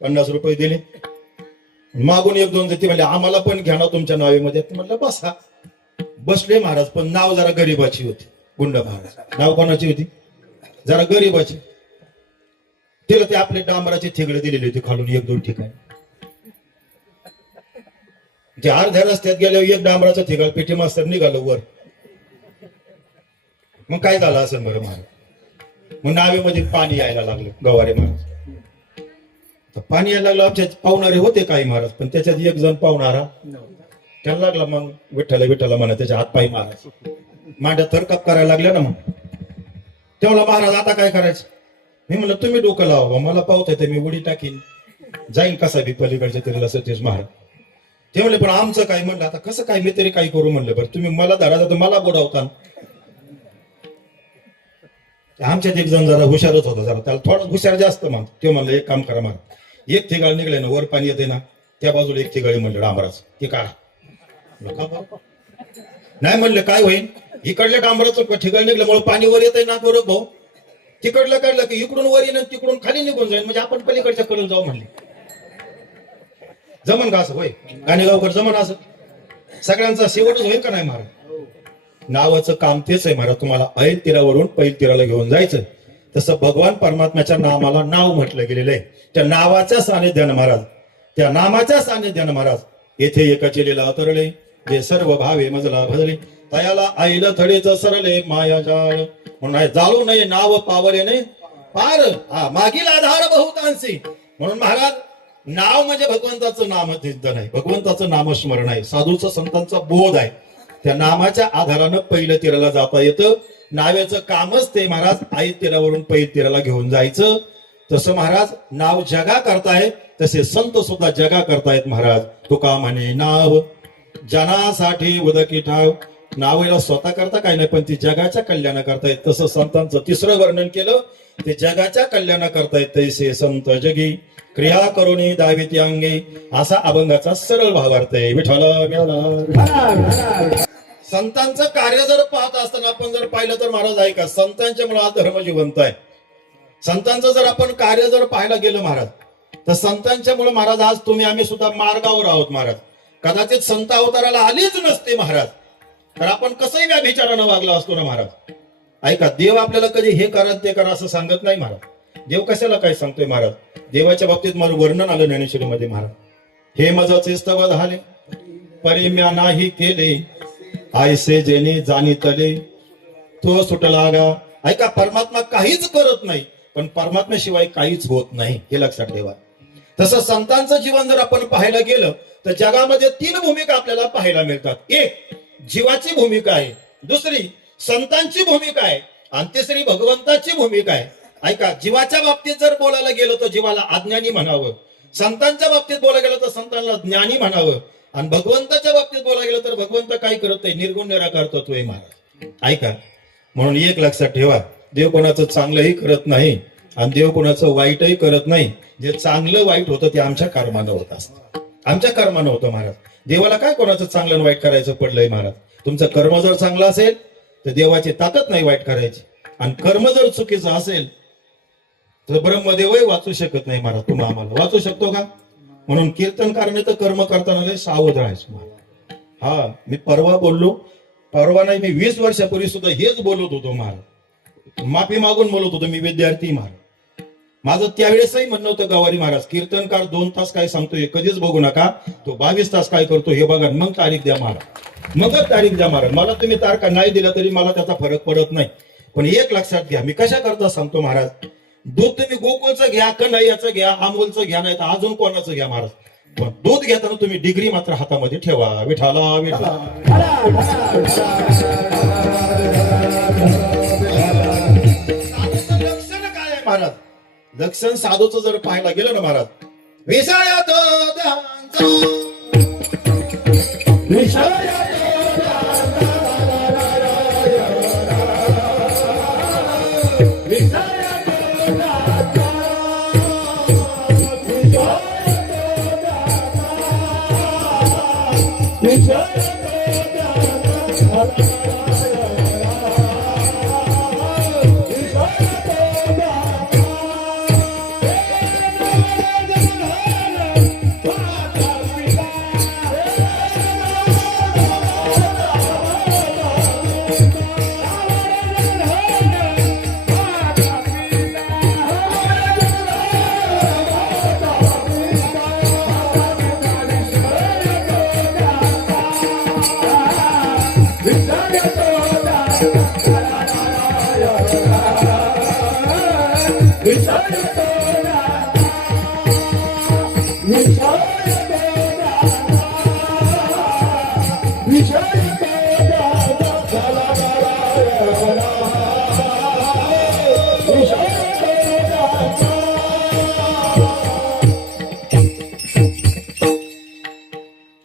50 रुपये दिले. मागून 1-2 जण म्हणले आम्हाला पण घ्या ना तुमच्या नावेमध्ये. म्हणलं बसा. बसले महाराज, पण नाव जरा गरीबाची होती. गुंड महाराज नाव कोणाची होती, जरा गरीबाची. तिला ते आपले डांबराचे ठिगळे दिलेले होते खालून 1-2 ठिकाणी. जे अर्ध्या रस्त्यात गेल्यावर एक डांबराचं ठिकाण पेटी मास्तर निघालं वर. मग काय झालं असं बरं महाराज, मग नावेमध्ये पाणी यायला लागलं गवारे महाराज. पाणी यायला लागलं. आमच्या पाहुणारे होते काही महाराज, पण त्याच्यात एक जण पाहुणारा त्याला लागला मग विठ्ठला म्हणा, त्याच्या हातपायी महाराज मांड्या थरकाप करायला लागल्या ना. मग तेवढा महाराज आता काय करायचं, मी म्हणलं तुम्ही डोकं लावा, मला पावत येते मी उडी टाकीन जाईन कसा बी पलीकडच्या तरीला सतीश महाराज. ते म्हणले पण आमचं काय, म्हणलं आता कसं काय, मी तरी काय करू. म्हणलं बरं तुम्ही मला धरा तर मला बुडावता. आमच्यात एक जण जरा हुशारच होता, जरा त्याला थोडं हुशार जास्त म्हणतो. ते म्हणलं एक काम करा मला, एक ठिकाण निघले ना वर पाणी येते ना त्या बाजूला एक ठिकाणी म्हणलं डांबराच ते काढा. नाही म्हणलं काय होईल, इकडल्या डांबराचं ठिकाण निघल्यामुळे पाणी वर येत आहे ना बरोबर भाऊ, तिकडलं काढलं की इकडून वर येणं तिकडून खाली निघून जाईल, म्हणजे आपण पलीकडच्या कडून जाऊ म्हणले. जमन का असं होय, गाणेगावकर जमन असं, सगळ्यांचा शेवटच होईल का नाही महाराज. नावाचं काम तेच आहे महाराज, तुम्हाला ऐन तीरावरून पैल तीराला घेऊन जायचं. तसं भगवान परमात्म्याच्या नामाला नाव म्हटलं गेलेलं आहे. त्या नावाच्या सानिध्यानं महाराज, त्या नामाच्या सानिध्यानं महाराज येथे एकाचे लीला अतरले, जे सर्व भावे मजला भजले, तयाला आईला थडेच सरले माया जाळ. म्हणून जाळू नये नाव पावले नाही पार, हा मागील आधार बहुतांशी. म्हणून महाराज नाव म्हणजे भगवंताचं नामचिंतन आहे, भगवंताचं नामस्मरण आहे, साधूचं संतांचा बोध आहे. त्या नामाच्या आधारानं पहिलं तीराला जाता येतं. नावेचं कामच ते महाराज आई तीरावरून पहिल तीराला घेऊन जायचं. तसं महाराज नाव जगा करतायत, तसे संत सुद्धा जगा करतायत महाराज. तुका म्हणे नाव जनासाठी उदकी ठाव. नावेला स्वतः करता काही नाही, पण ती जगाच्या कल्याणा करतायत. तसं संतांचं तिसरं वर्णन केलं, ते जगाच्या कल्याणा करतायत. तैसे संत जगी क्रिया करुणी दाविती अंगी, असा अभंगाचा सरळ भावार्थ आहे. विठ्ठला संतांचं कार्य जर पाहत असताना आपण जर पाहिलं तर महाराज आहे का, संतांच्या मुळे हा धर्म जिवंत आहे. संतांचं जर आपण कार्य जर पाहायला गेलं महाराज तर संतांच्या मुळे महाराज आज तुम्ही आम्ही सुद्धा मार्गावर आहोत महाराज. कदाचित संत अवताराला आलीच नसते महाराज तर आपण कसंही व्याभिचारानं वागलो असतो ना महाराज. ऐका, देव आपल्याला कधी हे करा ते करा असं सांगत नाही महाराज. देव कशाला काय सांगतोय महाराज. देवाच्या बाबतीत माझं वर्णन आलं ज्ञानेश्वरीमध्ये महाराज. हे मजाचे स्तव झाले परिम्या नाही केले आयसे जेने जाणीतले तो सुटला गा. ऐका, परमात्मा काहीच करत नाही पण परमात्म्याशिवाय काहीच होत नाही हे लक्षात ठेवा. तसं संतांचं जीवन जर आपण पाहायला गेलं तर जगामध्ये 3 भूमिका आपल्याला पाहायला मिळतात. एक जीवाची भूमिका आहे, दुसरी संतांची भूमिका आहे आणि तिसरी भगवंताची भूमिका आहे. ऐका, जीवाच्या बाबतीत जर बोलायला गेलो तर जीवाला अज्ञानी म्हणावं, संतांच्या बाबतीत बोलायला गेलं तर संतांना ज्ञानी म्हणावं आणि भगवंताच्या बाबतीत बोलायला गेलं तर भगवंत काय करत आहे, निर्गुण निराकार तत्व आहे महाराज. ऐका, म्हणून एक लक्षात ठेवा, देव कोणाचं चांगलंही करत नाही आणि देव कोणाचं वाईटही करत नाही. जे चांगलं वाईट होतं ते आमच्या कर्मानं होत असतं, आमच्या कर्मानं होतं महाराज. देवाला काय कोणाचं चांगलं आणि वाईट करायचं पडलंय महाराज. तुमचं कर्म जर चांगलं असेल तर देवाची ताकद नाही वाईट करायची आणि कर्म जर चुकीचं असेल तर ब्रह्मदेवही वाचू शकत नाही महाराज. तुम्ही आम्हाला वाचू शकतो का? म्हणून कीर्तनकारने तर कर्म करताना लय सावध राहायचं महाराज. हा, मी परवा नाही, मी 20 वर्षापूर्वी सुद्धा हेच बोलत होतो महाराज. माफी मागून बोलत होतो, मी विद्यार्थी महाराज. माझं त्यावेळेसही म्हणणं होतं गवारी महाराज, कीर्तनकार 2 तास काय सांगतोय कधीच बघू नका, तो 22 तास काय करतो हे बघा, मग तारीख द्या महाराज, मगच तारीख द्या महाराज. मला तुम्ही तारखा नाही दिला तरी मला त्याचा फरक पडत नाही. पण एक लक्षात घ्या, मी कशा करता सांगतो महाराज. दूध तुम्ही गोकुळचं घ्या, कन्हैयाचं घ्या, अमोलचं घ्या, नाही तर अजून कोणाचं घ्या महाराज. पण दूध घेताना तुम्ही डिग्री मात्र हातामध्ये ठेवा. विठाला विठा. लक्षण काय आहे महाराज? लक्षण साधूचं जर पाहायला गेलं ना महाराज, विषयात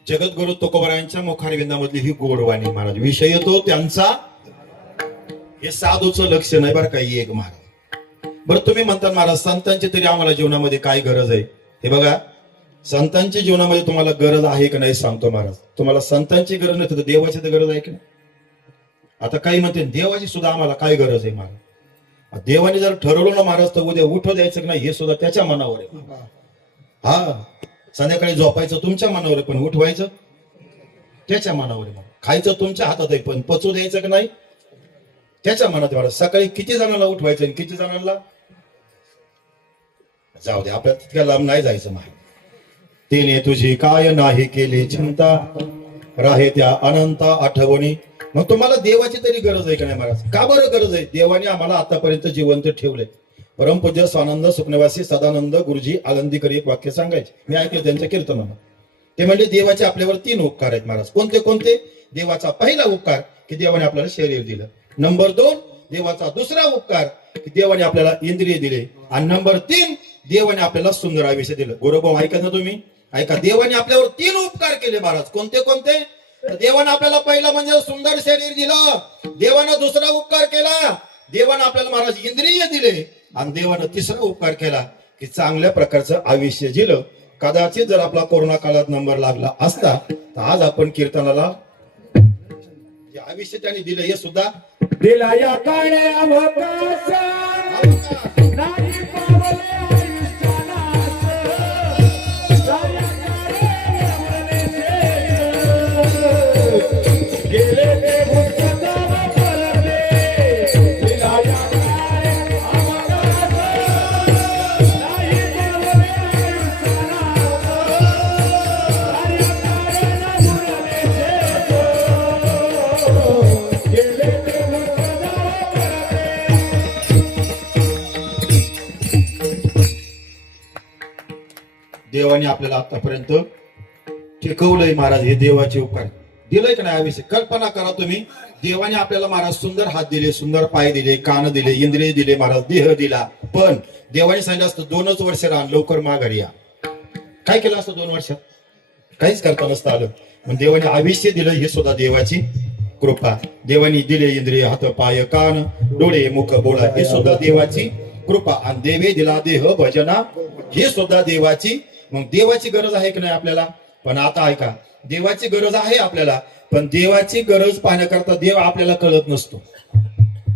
जगद्गुरु तुकोबारायांच्या मुखारविंदामधली ही गोडवाणी महाराज. विषय तो त्यांचा, हे साधूचं लक्षण आहे बरं काही एक महाराज. बरं तुम्ही म्हणता महाराज संतांची तरी आम्हाला जीवनामध्ये काय गरज आहे. हे बघा, संतांची जीवनामध्ये तुम्हाला गरज आहे का नाही सांगतो महाराज. तुम्हाला संतांची गरज नाही तर देवाची तर गरज आहे की नाही. आता काही म्हणते देवाची सुद्धा आम्हाला काय गरज आहे महाराज. देवाने जर ठरवलं ना महाराज तर उद्या उठू द्यायचं की नाही हे सुद्धा त्याच्या मनावर आहे. हा, संध्याकाळी झोपायचं तुमच्या मनावर आहे पण उठवायचं त्याच्या मनावर आहे. खायचं तुमच्या हातात आहे पण पचू द्यायचं की नाही त्याच्या मनात आहे. सकाळी किती जणांना उठवायचं आणि किती जणांना जाऊ दे, आपल्या तितक्या लांब नाही जायचं महाराज. तिने तुझी काय नाही केली चिंता राहे त्या अनंत आठवणी. मग तुम्हाला देवाची तरी गरज आहे का नाही महाराज. का बरं गरज आहे. देवाने आम्हाला आतापर्यंत जिवंत ठेवले. परमपूज्य स्वानंद सुखनिवासी सदानंद गुरुजी आळंदीकर एक वाक्य सांगायचे, मी ऐकलं त्यांच्या कीर्तनानं. ते म्हणजे देवाचे आपल्यावर 3 उपकार आहेत महाराज. कोणते कोणते. देवाचा पहिला उपकार की देवाने आपल्याला शरीर दिलं. नंबर 2 देवाचा दुसरा उपकार की देवाने आपल्याला इंद्रिय दिले. आणि नंबर 3 देवाने आपल्याला सुंदर आयुष्य दिलं. गुरुभाऊ ऐका ना तुम्ही, ऐका. देवाने आपल्यावर 3 उपकार केले महाराज. कोणते कोणते. देवाने आपल्याला पहिला म्हणजे सुंदर शरीर दिलं. देवानं दुसरा उपकार केला, देवानं आपल्याला महाराज इंद्रिय दिले. आणि देवानं तिसरा उपकार केला की चांगल्या प्रकारचं आयुष्य दिलं. कदाचित जर आपला कोरोना काळात नंबर लागला असता तर आज आपण कीर्तनाला जे आयुष्य त्याने दिलं हे सुद्धा दिला या काळ्या अवकाश नाही पावले आयुष्याला. देवाने आपल्याला आतापर्यंत टिकवलंय महाराज. हे देवाचे उपकार दिलंय का नाही आयुष्य. कल्पना करा तुम्ही, देवाने आपल्याला महाराज सुंदर हात दिले, सुंदर पाय दिले, कान दिले, इंद्रिय दिले महाराज, देह दिला. पण देवाने सांगितलं असतं 2च वर्ष राहा, लवकर माघारी या. काय केलं असतं 2 वर्षात? काहीच करता नसतं आलं. पण देवाने आयुष्य दिलं, हे सुद्धा देवाची कृपा. देवाने दिले इंद्रिय, हात पाय कान डोळे मुख बोला, हे सुद्धा देवाची कृपा. आणि देवे दिला देह भजना, हे सुद्धा देवाची. मग देवाची गरज आहे की नाही आपल्याला? पण आता ऐका, देवाची गरज आहे आपल्याला, पण देवाची गरज पाहण्याकरता देव आपल्याला कळत नसतो.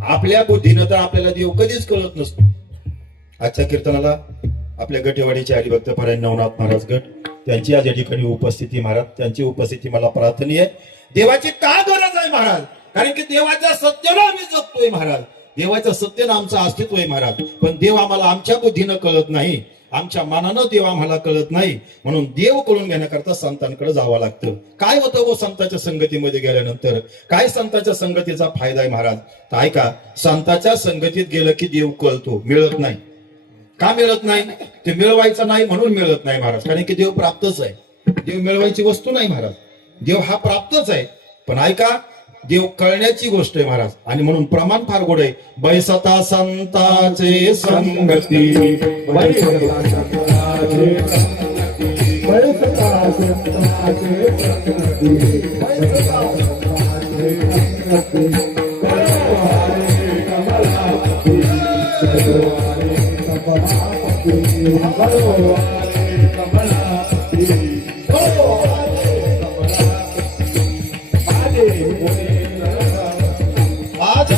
आपल्या बुद्धीनं तर आपल्याला देव कधीच कळत नसतो. आजच्या कीर्तनाला आपल्या गटेवाडीचे हरिभक्त परायण नवनाथ महाराज गट, त्यांची आज या ठिकाणी उपस्थिती महाराज, त्यांची उपस्थिती मला प्रार्थनीय आहे. देवाची का गरज आहे महाराज? कारण की देवाच्या सत्याला आम्ही जगतोय महाराज. देवाच्या सत्यानं आमचं अस्तित्व आहे महाराज. पण देव आम्हाला आमच्या बुद्धीनं कळत नाही, आमच्या मनानं देव आम्हाला कळत नाही. म्हणून देव कळून घेण्याकरता संतांकडे जावं लागतं. काय होतं व संतांच्या संगतीमध्ये गेल्यानंतर? काय संतांच्या संगतीचा फायदा आहे महाराज? तर ऐका, संतांच्या संगतीत गेलं की देव कळतो. मिळत नाही. का मिळत नाही? ते मिळवायचं नाही म्हणून मिळत नाही महाराज. कारण की देव प्राप्तच आहे. देव मिळवायची वस्तू नाही महाराज. देव हा प्राप्तच आहे. पण ऐका, देव कळण्याची गोष्ट आहे महाराज. आणि म्हणून प्रमाण फार गोड आहे. बैसता संताचे संगती, बैसता संताचे संगती, बैसता संताचे संगती, बैसता संताचे संगती. कळवारे कमलापती, कळवारे कमलापती, कळवारे कमलापती, कळवारे कमलापती. आज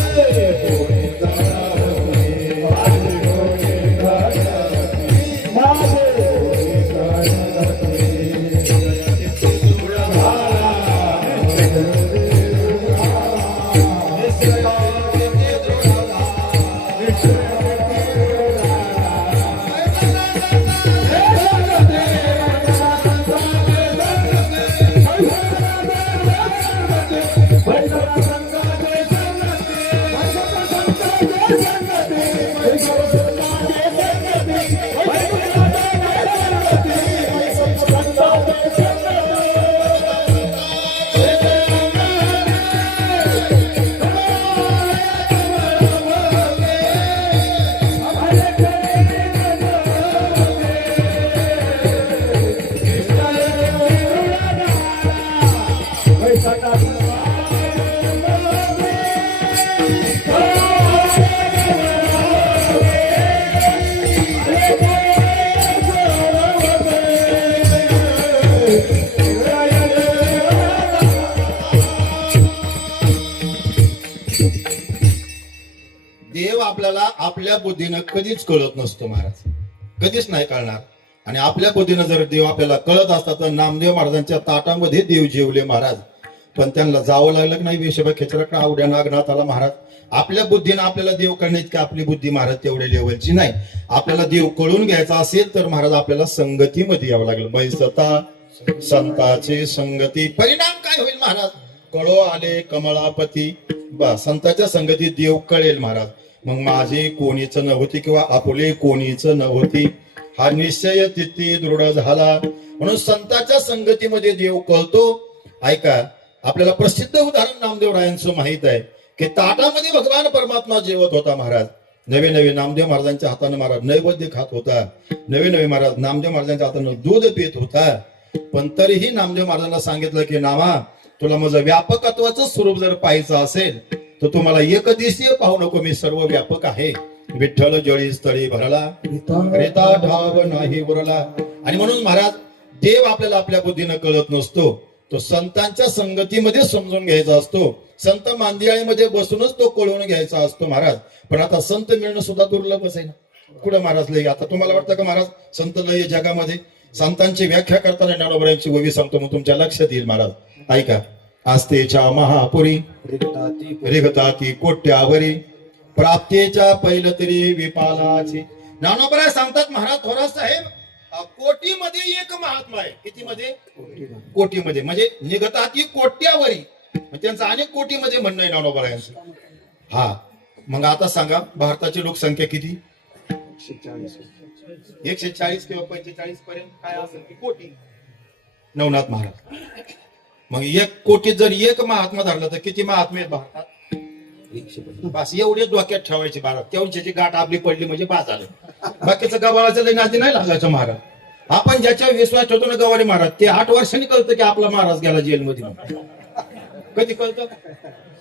देव आपल्याला आपल्या बुद्धीनं कधीच कळत नसतो महाराज. कधीच नाही कळणार. आणि आपल्या बुद्धीनं जर देव आपल्याला कळत असता तर नामदेव महाराजांच्या ताटामध्ये देव जेवले महाराज. पण त्यांना जावं लागलं की नाही वेशभा खेचरकडे आवड्या नागनाथाला महाराज. आपल्या बुद्धीनं आपल्याला देव कळण्याची की आपली बुद्धी महाराज तेवढ्या लेवलची नाही. आपल्याला देव कळून घ्यायचा असेल तर महाराज आपल्याला संगतीमध्ये यावं लागलं. बैसता संताचे संगती. परिणाम काय होईल महाराज? कळो आले कमळापती. संतांच्या संगतीत देव कळेल महाराज. मग माझे कोणीच नव्हती किंवा आपले कोणीच नव्हती हा निश्चय तिथे दृढ झाला. म्हणून संतांच्या संगतीमध्ये देव कळतो. ऐका, आपल्याला प्रसिद्ध उदाहरण नामदेवरायांचं माहित आहे की ताटामध्ये भगवान परमात्मा जेवत होता महाराज. नवे नवे नामदेव महाराजांच्या हाताने महाराज नैवेद्य खात होता. नवे नवे महाराज नामदेव महाराजांच्या हाताने दूध पित होता. पण तरीही नामदेव महाराजांना सांगितलं की नामा, तुला माझं व्यापकत्वाचं स्वरूप जर पाहायचं असेल तर तुम्हाला एकदिवसीय पाहू नको, मी सर्व व्यापक आहे. विठ्ठल जळी स्थळी भरला, रेता ठाव नाही उरला. आणि म्हणून महाराज देव आपल्याला आपल्या बुद्धीनं कळत नसतो. तो संतांच्या संगतीमध्ये समजून घ्यायचा असतो. संत मांदियाळीमध्ये बसूनच तो कळवून घ्यायचा असतो महाराज. पण आता संत मिळणं सुद्धा दुर्लभच आहे ना. कुठं महाराज लय? आता तुम्हाला वाटतं का महाराज संत लय जगामध्ये? संतांची व्याख्या करताना ज्ञानोबरायांची ओवी सांगतो, मग तुमच्या लक्षात येईल महाराज. ऐका, आस्तेच्या महापुरी रिगताती कोट्यावरी, प्राप्तीच्या पैल तरी विपालाची. ज्ञानोबराय सांगतात महाराज थोरात साहेब, कोटीमध्ये एक महात्मा आहे. कितीमध्ये? कोटीमध्ये. म्हणजे निघताती कोट्यावरी, त्यांचं अनेक कोटीमध्ये म्हणणं आहे ज्ञानोबरायांचं. हा, मग आता सांगा भारताची लोकसंख्या किती? 140 किंवा 45 पर्यंत काय असेल की कोटी नवनाथ महाराज. मग 1 कोटीत जर एक महात्मा धरला तर किती महात्मे आहेत भारतात? बस एवढे डोक्यात ठेवायचे महाराज. तेवढ्याची गाठ आपली पडली म्हणजे बाज झालं. बाकीचं गव्हाळाचं लई नादी नाही लागायचं महाराज. आपण ज्याच्यावर विश्वास ठेवतो ना गवारी महाराज, ते 8 वर्षांनी कळतं की आपला महाराज गेला जेलमध्ये. कधी कळतं?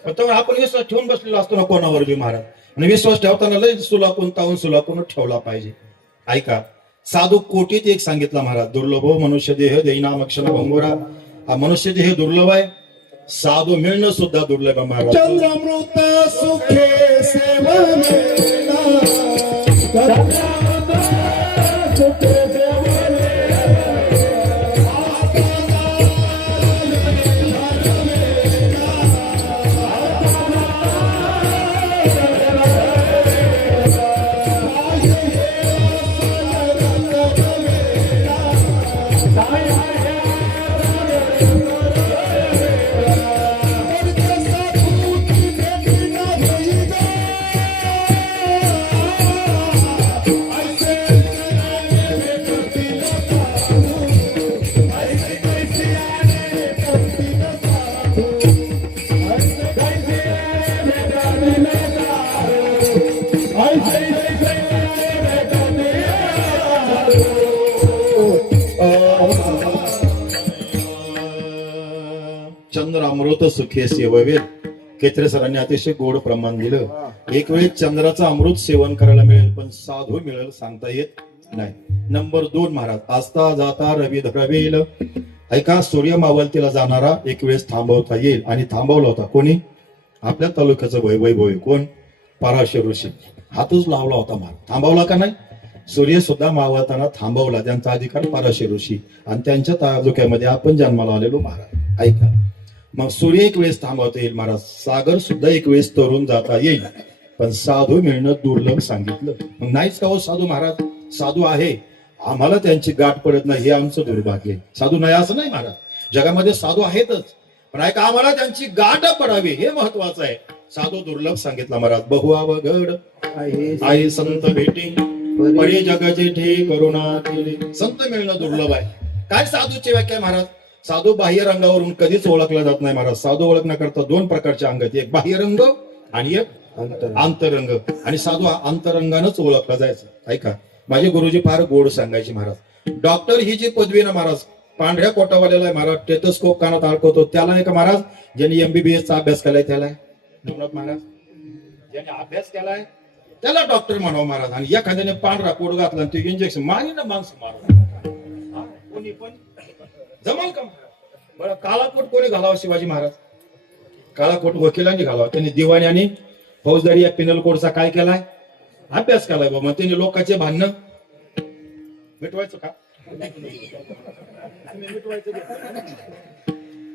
तर आपण विश्वास ठेवून बसलेला असतो ना कोणावर बी महाराज. आणि विश्वास ठेवताना लय सुलाकून तावून सुलाकून ठेवला पाहिजे. ऐका, साधू कोटीत एक सांगितला महाराज. दुर्लभो मनुष्य देह देईनाम क्षण भंगोरा. हा मनुष्य देह दुर्लभ आहे, साधू मिळणं सुद्धा दुर्लभ आहे महाराज. चंद्रमृत सुखे सेवनेला चंद्रमृत सुखे चंद्र अमृत सुखे सेववे. केत्रे सरांनी अतिशय गोड प्रमाण दिलं. एक वेळेस चंद्राचं अमृत सेवन करायला मिळेल, पण साधू मिळेल सांगता येत नाही. नंबर 2 महाराज. आस्ता जाता रवी धरवेल. ऐका, सूर्य मावळतीला जाणारा एक वेळेस थांबवता येईल. आणि थांबवला होता कोणी? आपल्या तालुक्याचं वैभव. कोण? पराशर ऋषी. हातच लावला होता महाराज. थांबवला का नाही? सूर्य सुद्धा मावळताना थांबवला. त्यांचा अधिकार पराशर ऋषी. आणि त्यांच्या तालुक्यामध्ये आपण जन्माला आलेलो महाराज. ऐका, मग सूर्य एक वेळेस थांबवता येईल महाराज. सागर सुद्धा एक वेळेस तरुण जाता येईल, पण साधू मिळणं दुर्लभ सांगितलं. मग नाहीच का हो साधू महाराज? साधू आहे, आम्हाला त्यांची गाठ पडत नाही, हे आमचं दुर्भाग्य. साधू नाही असं नाही महाराज, जगामध्ये साधू आहेतच, पण ऐका आम्हाला त्यांची गाठ पडावी हे महत्वाचं आहे. साधू दुर्लभ सांगितला महाराज. बहुआवघड आहे संत भेटी, परी जगाचे ठे करुणा केली. संत मिळणं दुर्लभ आहे. काय साधूची व्याख्या महाराज? साधू बाह्य रंगावरून कधीच ओळखला जात नाही महाराज. साधू ओळखण्याकरता 2 प्रकारचे अंग आहेत, एक बाह्यरंग आणि एक अंतरंग. आणि साधू अंतरंगानच ओळखला जायचं. ऐका, माझे गुरुजी फार गोड सांगायचे महाराज. डॉक्टर ही जी पदवी ना महाराज, पांढऱ्या कोटावाल्याला आहे महाराज, टेटोस्कोप कानात अडकवतो त्याला आहे का महाराज? ज्यांनी MBBS चा अभ्यास केलाय त्याला आहे महाराज. ज्यांनी अभ्यास केलाय त्याला डॉक्टर म्हणावं महाराज. आणि एखाद्याने पांढरा कोट घातला आणि ते इंजेक्शन मारी ना माणसं महाराज, कोणी पण जमल का महाराज? बरं, काळा कोट कोणी घालावा? शिवाजी महाराज. काळा कोट वकिलांनी घालावा. त्यांनी दिवाणी आणि फौजदारी या पिनल कोडचा काय केलाय? अभ्यास केलाय बाबा. मग त्यांनी लोकांचे भांडणं मिटवायचं का?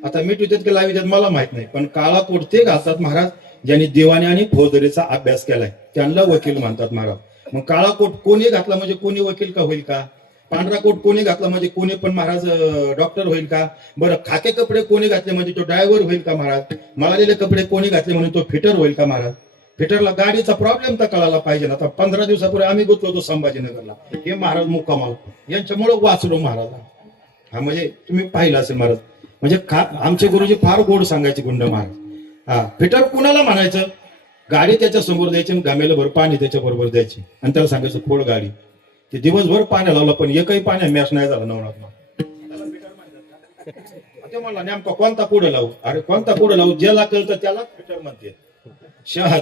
आता मिटवतात की लावितात मला माहित नाही, पण काळा कोट ते घालतात महाराज ज्यांनी दिवाणी आणि फौजदारीचा अभ्यास केलाय, त्यांना वकील म्हणतात महाराज. मग काळा कोट कोणी घातला म्हणजे कोणी वकील का होईल का? पांढरा कोट कोणी घातला म्हणजे कोणी पण महाराज डॉक्टर होईल का? बरं, खाके कपडे कोणी घातले म्हणजे तो ड्रायव्हर होईल का महाराज? मळालेले कपडे कोणी घातले म्हणून तो फिटर होईल का महाराज? फिटरला गाडीचा प्रॉब्लेम तर कळायला पाहिजे ना. आता 15 दिवसापूर्वी आम्ही गुंतलो होतो संभाजीनगरला. हे महाराज मुक्कामाल, यांच्यामुळे वाचलो महाराज. हा म्हणजे तुम्ही पाहिलं असेल महाराज. म्हणजे आमचे गुरुजी फार गोड सांगायचे गुंड महाराज. हा, फिटर कुणाला म्हणायचं? गाडी त्याच्या समोर द्यायची आणि घामेला भर पाणी त्याच्या बरोबर द्यायची आणि त्याला सांगायचं खोड गाडी. ते दिवसभर पाण्या लावला पण एकही पाण्या मॅच नाही झाला नवनाथ. ते म्हणला नेमका कोणता पुढे लावू? अरे कोणता पुढे लावू? ज्याला कळतं त्याला फिटर म्हणते.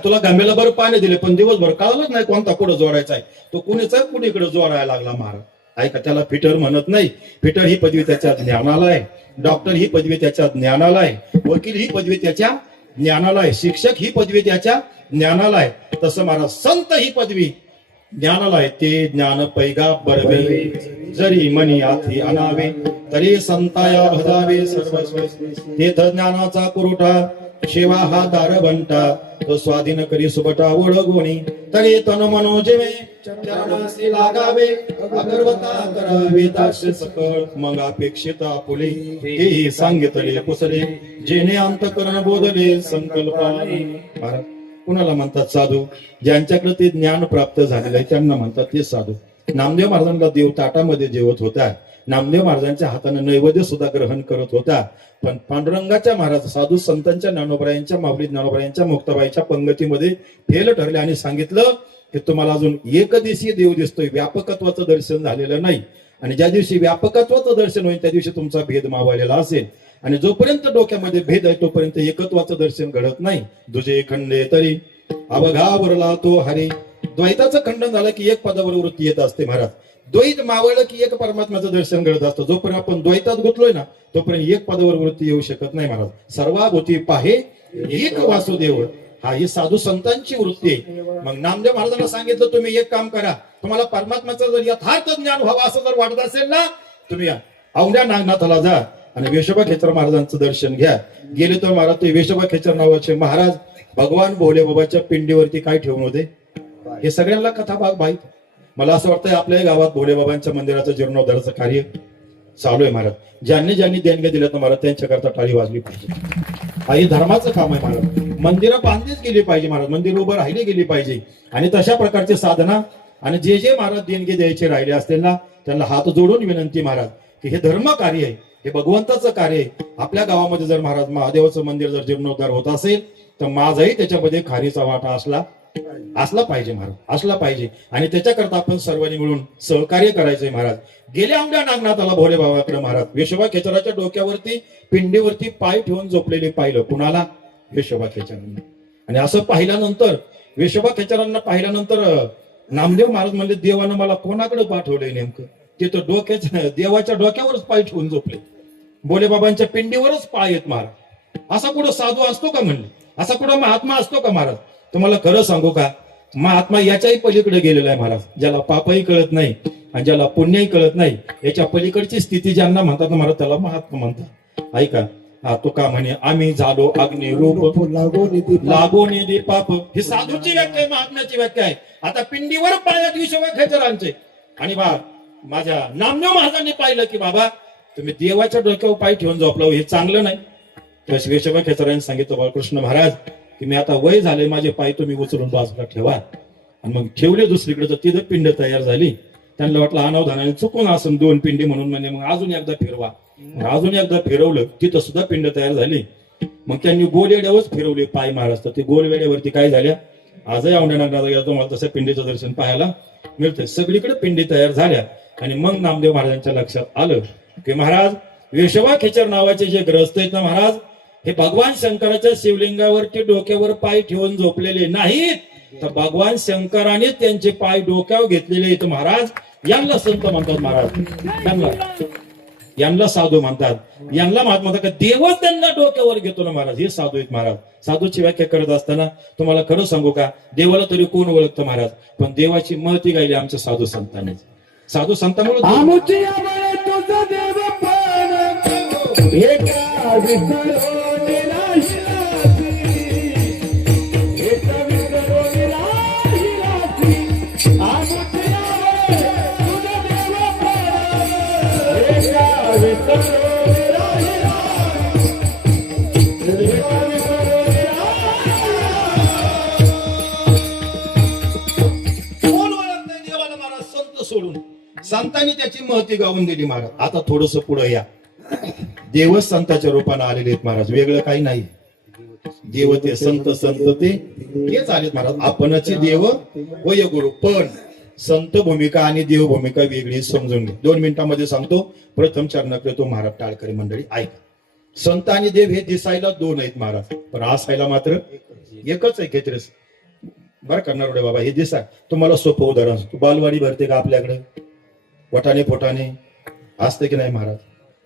तुला घामेला भर पाणी दिले पण दिवसभर कळलंच नाही कोणता पुढे जोडायचा आहे. तो कुणीचा कुणीकडे जोडायला लागला महाराज. ऐका, त्याला फिटर म्हणत नाही. फिटर ही पदवी त्याच्या ज्ञानाला आहे, डॉक्टर ही पदवी त्याच्या ज्ञानाला आहे, वकील ही पदवी त्याच्या ज्ञानाला आहे, शिक्षक ही पदवी त्याच्या ज्ञानाला आहे. तसं महाराज संत ही पदवी ज्ञानाला आहे. ते ज्ञान पैगा बरवे, जरी मनी आथी अनावे, तरी संताया भजावे सर्वस्व. तेथ ज्ञानाचा पुरवठा, शेवा हा दार बनता, तो स्वाधीन करी सुबटा ओळगोणी, तरी तन मनो जेवे चरणासी लागावे, अगरवता करावे दास सकळ. मग अपेक्षित आपुले हेही सांगितले कुसले, जेणे अंतकरण बोधले संकल्पाने. महाराज कुणाला म्हणतात साधू? ज्यांच्याकडे ते ज्ञान प्राप्त झालेलं आहे त्यांना म्हणतात ते साधू. नामदेव महाराजांना देव ताटामध्ये जेवत होता. नामदेव महाराजांच्या हाताने नैवेद्य सुद्धा ग्रहण करत होता. पण पांडुरंगाच्या महाराज साधू संतांच्या ज्ञानोबरायांच्या माऊली ज्ञानोबरायांच्या मुक्ताबाईच्या पंगतीमध्ये फेल ठरले आणि सांगितलं की तुम्हाला अजून एकदिवसीय देव दिसतोय, व्यापकत्वाचं दर्शन झालेलं नाही. आणि ज्या दिवशी व्यापकत्वाचं दर्शन होईल त्या दिवशी तुमचा भेद मावलेला असेल. आणि जोपर्यंत डोक्यामध्ये भेद आहे तोपर्यंत एकत्वाचं दर्शन घडत नाही. दुजे खंडे तरी अवघावरला तो हरी. द्वैताचं खंडन झालं की एक पदावर वृत्ती येत असते महाराज. द्वैत मावळलं की एक परमात्म्याचं दर्शन घडत असतं. जोपर्यंत आपण द्वैतात गुंतलोय ना तोपर्यंत एक पदावर वृत्ती येऊ शकत नाही महाराज. सर्वाभूती पाहे एक वासुदेव, हा ही साधू संतांची वृत्ती आहे. मग नामदेव महाराजांना सांगितलं तुम्ही एक काम करा, तुम्हाला परमात्म्याचं जर यथार्थ ज्ञान व्हावं असं जर वाटत असेल ना तुम्ही औंढ्या नागनाथाला जा आणि वेशोबा खेचर महाराजांचं दर्शन घ्या. गेले तर महाराज ते वेशोबा खेचर नावाचे महाराज भगवान भोले बाबाच्या पिंडीवरती काय ठेवून होते हे सगळ्यांना कथा भाग माहित. मला असं वाटतंय आपल्या गावात भोले बाबांच्या मंदिराचं जीर्णोद्धाराचं कार्य चालू आहे महाराज. ज्यांनी देणग्या दिल्या तर महाराज त्यांच्याकरता टाळी वाजली पाहिजे. हा हे धर्माचं काम आहे महाराज. मंदिरं बांधलीच गेली पाहिजे महाराज, मंदिर उभं राहिली गेली पाहिजे. आणि तशा प्रकारची साधना आणि जे महाराज देणगे द्यायचे राहिले असतील ना त्यांना हात जोडून विनंती महाराज की हे धर्म कार्य आहे, हे भगवंताचं कार्य आहे. आपल्या गावामध्ये जर महाराज महादेवाचं मंदिर जर जीर्णोद्धार होत असेल तर माझाही त्याच्यामध्ये खारीचा वाटा असला पाहिजे महाराज, असला पाहिजे. आणि त्याच्याकरता आपण सर्वांनी मिळून सहकार्य करायचंय महाराज. गेल्या औंढ्या नागनाथाला भोले बाबाकडे महाराज वेशोबा खेचराच्या डोक्यावरती पिंडीवरती पाय ठेवून झोपलेले पाहिलं. कुणाला? वेशोबा खेचरांना. आणि असं पाहिल्यानंतर वेशोबा खेचरांना पाहिल्यानंतर नामदेव महाराज म्हणले देवानं मला कोणाकडे पाठवलंय नेमकं. ते तर देवाच्या डोक्यावरच पाय ठेवून झोपले, भोले बाबांच्या पिंडीवरच पाय आहेत महाराज. असा कुठं साधू असतो का म्हणले, असा कुठं महात्मा असतो का महाराज? तुम्हाला खरं सांगू का, महात्मा याच्याही पलीकडे गेलेला आहे महाराज. ज्याला पापही कळत नाही आणि ज्याला पुण्यही कळत नाही, याच्या पलीकडची स्थिती ज्यांना म्हणतात ना महाराज त्याला महात्मा म्हणतात. ऐका तो का म्हणे आम्ही झालो अग्नी रूप लागो निधी पाप. ही साधूची व्याख्या आहे, महात्म्याची व्याख्या आहे. आता पिंडीवर पायात विशोबा खेचरांचे आणि माझ्या नामदेव महाराजांनी पाहिलं की बाबा तुम्ही देवाच्या डोक्यावर पाय ठेवून झोपला, हे चांगलं नाही. तर विशोबा खेचरांनी सांगितलं बाळकृष्ण महाराज की मी आता वय झाले, माझे पाय तुम्ही उचलून बाजूला ठेवा. आणि मग ठेवले दुसरीकडे, तर तिथं पिंड तयार झाली. त्यांना वाटलं अनावधानाने चुकून असं 2 पिंडी म्हणून म्हणे मग अजून एकदा फिरवा. अजून एकदा फिरवलं, तिथं सुद्धा पिंड तयार झाली. मग त्यांनी गोल वेड्यावरच फिरवले पाय महाराज. तर ते गोल वेड्यावरती काय झाल्या, आजही औंढ्या नागनाथला गेला तुम्हाला तसं पिंडीचं दर्शन पाहायला मिळतंय. सगळीकडे पिंडी तयार झाल्या. आणि मग नामदेव महाराजांच्या लक्षात आलं की महाराज वेशोबा खेचर नावाचे जे ग्रस्त आहेत ना महाराज, हे भगवान शंकराच्या शिवलिंगावरती डोक्यावर पाय ठेवून झोपलेले नाहीत, तर भगवान शंकराने त्यांचे पाय डोक्यावर घेतलेले आहेत महाराज. यांना संत म्हणतात महाराज, यांना साधू म्हणतात, यांना महात्मा म्हणतात. देवच त्यांना डोक्यावर घेतो ना महाराज, हे साधू आहेत महाराज. साधूची व्याख्या करत असताना तुम्हाला खरं सांगू का, देवाला तरी कोण ओळखतं महाराज, पण देवाची महती गायली आमच्या साधू संतांनी. साधू संतांमुळे संतांनी त्याची महती गाऊन दिली महाराज. आता थोडस पुढे या. देवच संताच्या रूपाने आलेले आहेत महाराज, वेगळं काही नाही. देव ते संत तेच आलेत महाराज. आपणचे देव वय गुरु, पण संत भूमिका आणि देव भूमिका वेगळी समजून घे. 2 मिनिटांमध्ये सांगतो. प्रथम चरणाकडे तो महाराज टाळकरी मंडळी ऐका. संत आणि देव हे दिसायला 2 आहेत महाराज, पण असायला मात्र एकच आहे. खेचरेस बरं करणार रे बाबा, हे दिसा. तुम्हाला सोपं उदाहरण, बालवाडी भरते का आपल्याकडे? वटाने पोटाने असते की नाही महाराज?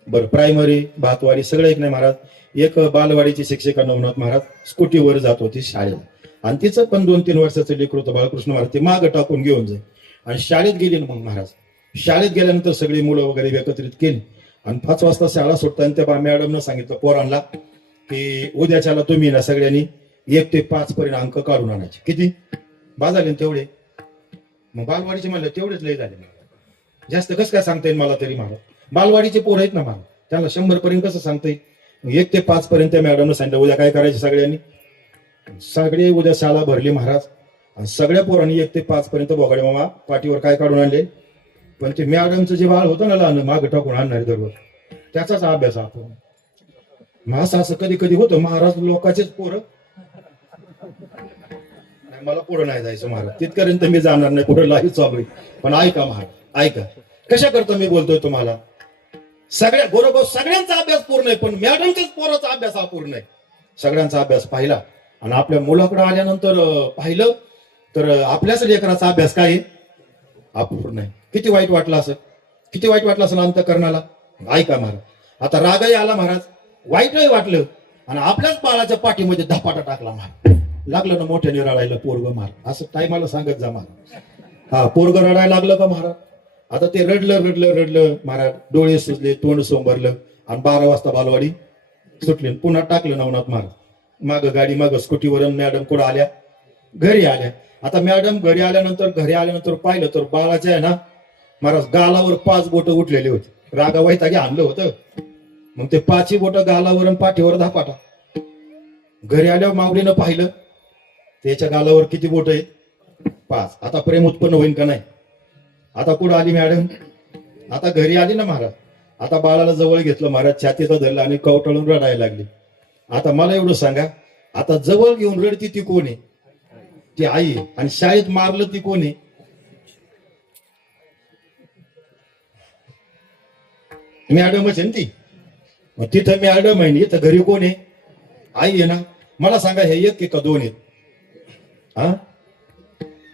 बरं, प्रायमरी भातवाडी सगळं एक नाही महाराज. एक बालवाडीची शिक्षिका नवनाथ महाराज स्कूटीवर जात होती शाळेत, आणि तिचं पण 2-3 वर्षाचं लेकरू होतं बाळकृष्ण महाराज. ते मागं टाकून घेऊन जाईल आणि शाळेत गेली. मग महाराज शाळेत गेल्यानंतर सगळी मुलं वगैरे एकत्रित केली आणि 5 वाजता शाळा सुटताना त्या मॅडमनं सांगितलं पोरांना की उद्याच्याला तुम्ही ना सगळ्यांनी 1 ते 5 पर्यंत अंक काढून आणायचे. किती बाजाले तेवढे? मग बालवाडीचे म्हणलं तेवढेच लय झाले, जास्त कसं काय सांगता येईल मला तरी महाराज. बालवाडीचे पोर आहेत ना महाराज, त्यांना 100 पर्यंत कसं सांगता येईल? 1 ते 5 पर्यंत त्या मॅडमनं सांगितलं उद्या काय करायचे सगळ्यांनी. सगळे उद्या शाळा भरली महाराज, आणि सगळ्या पोरांनी 1 ते 5 पर्यंत बोगाडे मामा पाठीवर काय काढून आणले? पण ते मॅडमचं जे बाळ होतं ना लहान माग टाकून आणणारे दररोज त्याचाच अभ्यास आपण मग असं कधी कधी होतं महाराज लोकांचेच पोरं नाही, मला पुढं नाही जायचं महाराज तिथपर्यंत मी जाणार नाही पुढे लाईव्ह चालू आहे. पण ऐका महाराज ऐका कशा करता मी बोलतोय तुम्हाला सगळ्या बरोबर सगळ्यांचा अभ्यास पूर्ण आहे पण मॅडमच्याच पोराचा अभ्यास अपूर्ण आहे. सगळ्यांचा अभ्यास पाहिला आणि आपल्या मुलाकडे आल्यानंतर पाहिलं तर आपल्याच लेकराचा अभ्यास काय आहे अपूर्ण आहे. किती वाईट वाटलं असं किती वाईट वाटलं असं अंतःकरणाला. ऐका महाराज आता रागही आला महाराज वाईटही वाटलं आणि आपल्याच बाळाच्या पाठीमध्ये धपाटा टाकला महाराज. लागलं ना मोठ्याने रडायला पोरग महाराज असं टायमाला सांगत जा महाराज. हा पोरग रडायला लागलं का महाराज. आता ते रडलं महाराज डोळे सुजले तोंड सोंबरलं आणि 12 वाजता बालवाडी सुटली पुन्हा टाकलं नवनाथ महाराज. माग गाडी माग स्कूटीवर मॅडम कुठं आल्या घरी आल्या. आता मॅडम घरी आल्यानंतर पाहिलं तर बाळाच्या आहे ना महाराज गालावर 5 बोट उठलेले होते. रागा वैतागे आणलं होतं मग ते 5ही बोट गालावर आणि पाठीवर धापाटा. घरी आल्यावर माऊलीनं पाहिलं त्याच्या गालावर किती बोट आहेत 5. आता प्रेम उत्पन्न होईल का नाही. आता पुढे आली मॅडम आता घरी आली ना महाराज. आता बाळाला जवळ घेतलं महाराज छातीचा धरला आणि कवटाळून रडायला लागली. आता मला एवढं सांगा आता जवळ घेऊन रडती ती कोण आहे ती आई आहे. आणि शाळेत मारलं ती कोण आहे मॅडमच आहे ना ती. मग तिथं मॅडम आहे इथं घरी कोण आहे आई आहे ना. मला सांगा हे एक का 2 आहेत हा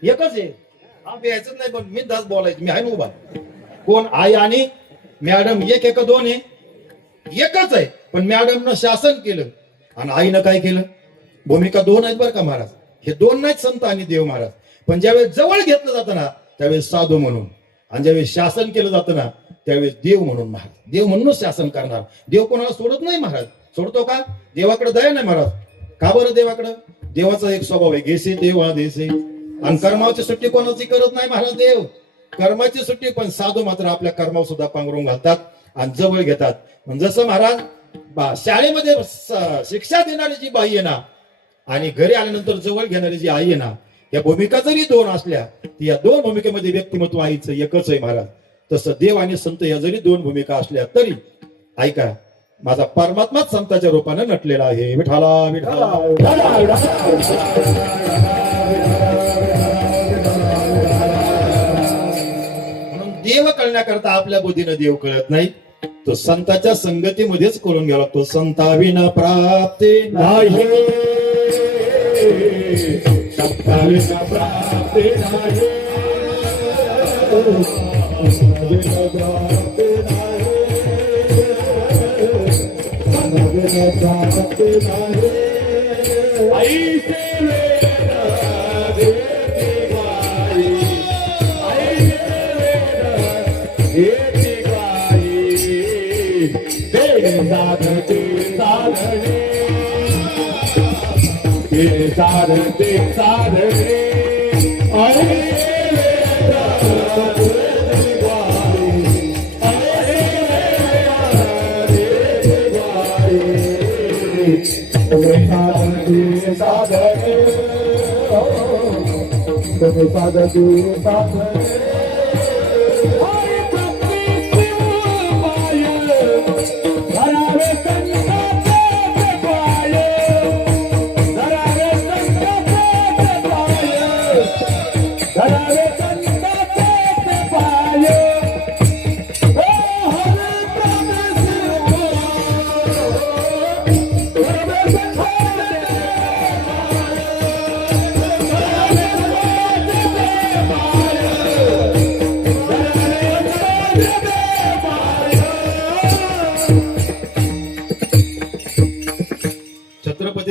एकच आहे. हा द्यायचंच नाही पण मी दास बोलायचं मी आहे ना उभा. कोण आई आणि मॅडम एक का 2 आहे एकच आहे. पण मॅडमनं शासन केलं आणि आईनं काय केलं भूमिका 2 आहेत बरं का महाराज. हे 2 नाहीत संत आणि देव महाराज. पण ज्यावेळेस जवळ घेतलं जातं ना त्यावेळेस साधू म्हणून आणि ज्यावेळेस शासन केलं जातं ना त्यावेळेस देव म्हणून महाराज. देव म्हणूनच शासन करणार. देव कोणाला सोडत नाही महाराज. सोडतो का देवाकडे दया नाही महाराज. का बरं देवाकडं देवाचा एक स्वभाव आहे घेसे देवा देसे आणि कर्माची सुट्टी कोणाची करत नाही महाराज. देव कर्माची सुट्टी पण साधू मात्र आपल्या कर्मावर सुद्धा पांघरून घालतात आणि जवळ घेतात. जसं महाराज शाळेमध्ये शिक्षा देणारी जी बाई आहे ना आणि घरी आल्यानंतर जवळ घेणारी जी आई आहे ना या भूमिका जरी 2 असल्या ती या 2 भूमिकेमध्ये व्यक्तिमत्व आईचं एकच आहे महाराज. तसं देव आणि संत या जरी 2 भूमिका असल्या तरी ऐका माझा परमात्माच संताच्या रूपाने नटलेला आहे. विठाला विठाला म्हणून देव कळण्याकरता आपल्या बुद्धीनं देव कळत नाही. तो संताच्या संगतीमध्येच कळून गेला. तो संताविना प्राप्ती नाही शब्दाविना प्राप्ती नाही शब्दाविना प्राप्ती नाही शब्दाविना प्राप्ती नाही ऐसे वेद देती गाई ऐसे वेद देती गाई ते साधते साधने ते साधते साधने साधते साधने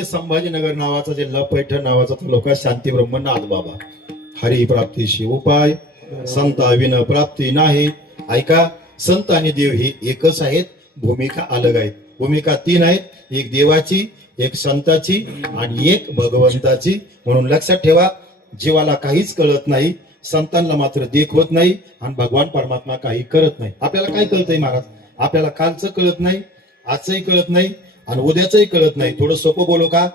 संभाजीनगर नावाचा जिल्हा पैठण नावाचा तालुका शांती ब्रह्म नाथबाबा. हरी प्राप्तीशी उपाय संता विन प्राप्ती नाही. ऐका संत आणि देव हे एकच आहेत. भूमिका अलग आहेत. भूमिका 3 आहेत. एक देवाची एक संताची आणि एक भगवंताची. म्हणून लक्षात ठेवा जीवाला काहीच कळत नाही संतांना मात्र देखवत नाही आणि भगवान परमात्मा काही करत नाही. आपल्याला काय कळतंय महाराज आपल्याला कालचं कळत नाही आजचंही कळत नाही आणि उद्याचंही कळत नाही. थोडं सोपं बोलू का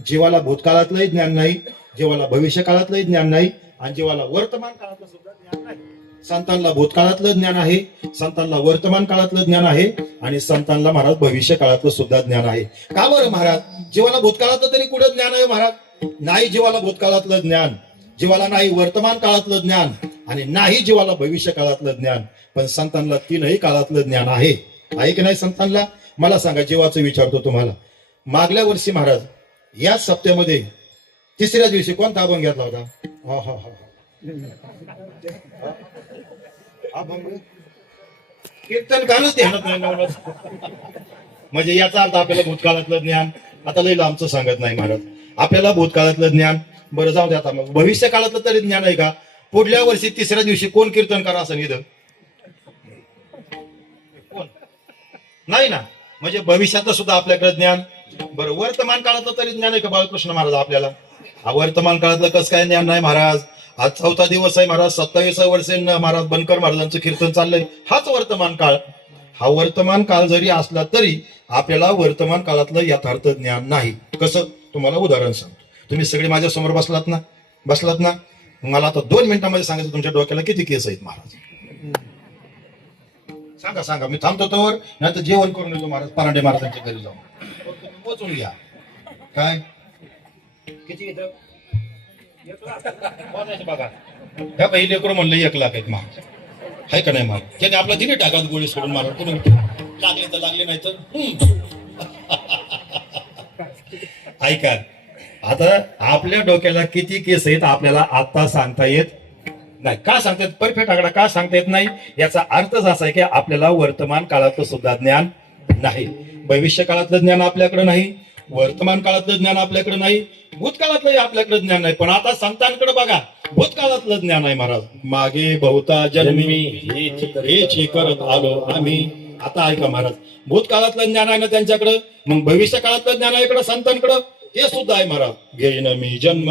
जीवाला भूतकाळातलंही ज्ञान नाही जीवाला भविष्य काळातलंही ज्ञान नाही आणि जीवाला वर्तमान काळातलं सुद्धा ज्ञान नाही. संतांना भूतकाळातलं ज्ञान आहे, संतांना वर्तमान काळातलं ज्ञान आहे आणि संतांना महाराज भविष्य काळातलं सुद्धा ज्ञान आहे. का बरं महाराज? जीवाला भूतकाळातलं तरी कुठं ज्ञान आहे महाराज? नाही जीवाला भूतकाळातलं ज्ञान, जीवाला नाही वर्तमान काळातलं ज्ञान आणि नाही जीवाला भविष्य काळातलं ज्ञान. पण संतांना तीनही काळातलं ज्ञान आहे. आहे की नाही संतांना? मला सांगा, जीवाचं विचारतो तुम्हाला. मागल्या वर्षी महाराज या सप्त्यामध्ये तिसऱ्या दिवशी कोणता अभंग घेतला होता? हा हा हा अभंग कीर्तन गाणंच ध्यानात नाही नवलाच. म्हणजे याचा अर्थ आपल्याला भूतकाळातलं ज्ञान आता लई लांबचं सांगत नाही महाराज. आपल्याला भूतकाळातलं ज्ञान बरं जाऊ द्या. आता मग भविष्य काळातलं तरी ज्ञान आहे का? पुढल्या वर्षी तिसऱ्या दिवशी कोण कीर्तन करा असं इथं? कोण नाही ना. म्हणजे भविष्यातलं सुद्धा आपल्याकडे ज्ञान. बरं, वर्तमान काळातलं तरी ज्ञान आहे का बाळकृष्ण महाराज आपल्याला? वर्तमान काळातलं कसं काय ज्ञान नाही महाराज? आज 4था दिवस आहे महाराज, 27व्या वर्षे महाराज बनकर महाराजांचं कीर्तन चाललंय. हाच वर्तमान काळ. हा वर्तमान काळ जरी असला तरी आपल्याला वर्तमान काळातलं यथार्थ ज्ञान नाही. कसं? तुम्हाला उदाहरण सांगतो. तुम्ही सगळे माझ्या समोर बसलात ना? मला आता 2 मिनिटांमध्ये सांगायचं तुमच्या डोक्याला किती केस आहेत महाराज? सांगा. मी थांबतो तोवर, नाही तर जेवण करून येतो महाराज परांडे महाराजांच्या घरी जाऊन. तुम्ही पोचून घ्या. काय किती येतं? बघा, ह्या पहिले लेकरं म्हणलं 1 लाख आहेत महाराज. आहे का नाही महाराज? त्याने आपला दिली टाकात गोळी सोडून महाराज. कोणी लागले तर लागले, नाही तर ऐका. आता आपल्या डोक्याला किती केस आहेत आपल्याला आता सांगता येत नाही. का सांगतात? परफेक्ट आकडा का सांगता येत नाही? याचा अर्थच असा आहे की आपल्याला वर्तमान काळातलं सुद्धा ज्ञान नाही, भविष्य काळातलं ज्ञान आपल्याकडे नाही, वर्तमान काळातलं ज्ञान आपल्याकडे नाही, भूतकाळातलंही आपल्याकडे ज्ञान नाही. पण आता संतांकडे बघा, भूतकाळातलं ज्ञान आहे महाराज. मागे बहुता जन्मी हेच करत आलो आम्ही. आता ऐका महाराज, भूतकाळातलं ज्ञान आहे ना त्यांच्याकडं, मग भविष्य काळातलं ज्ञान आहे इकडं संतांकडं, हे सुद्धा आहे महाराज. घेईन मी जन्म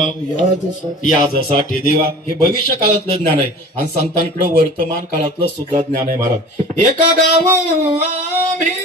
याजसाठी देवा, हे भविष्य काळातलं ज्ञान आहे. आणि संतांकडं वर्तमान काळातलं सुद्धा ज्ञान आहे महाराज. एका गाव आम्ही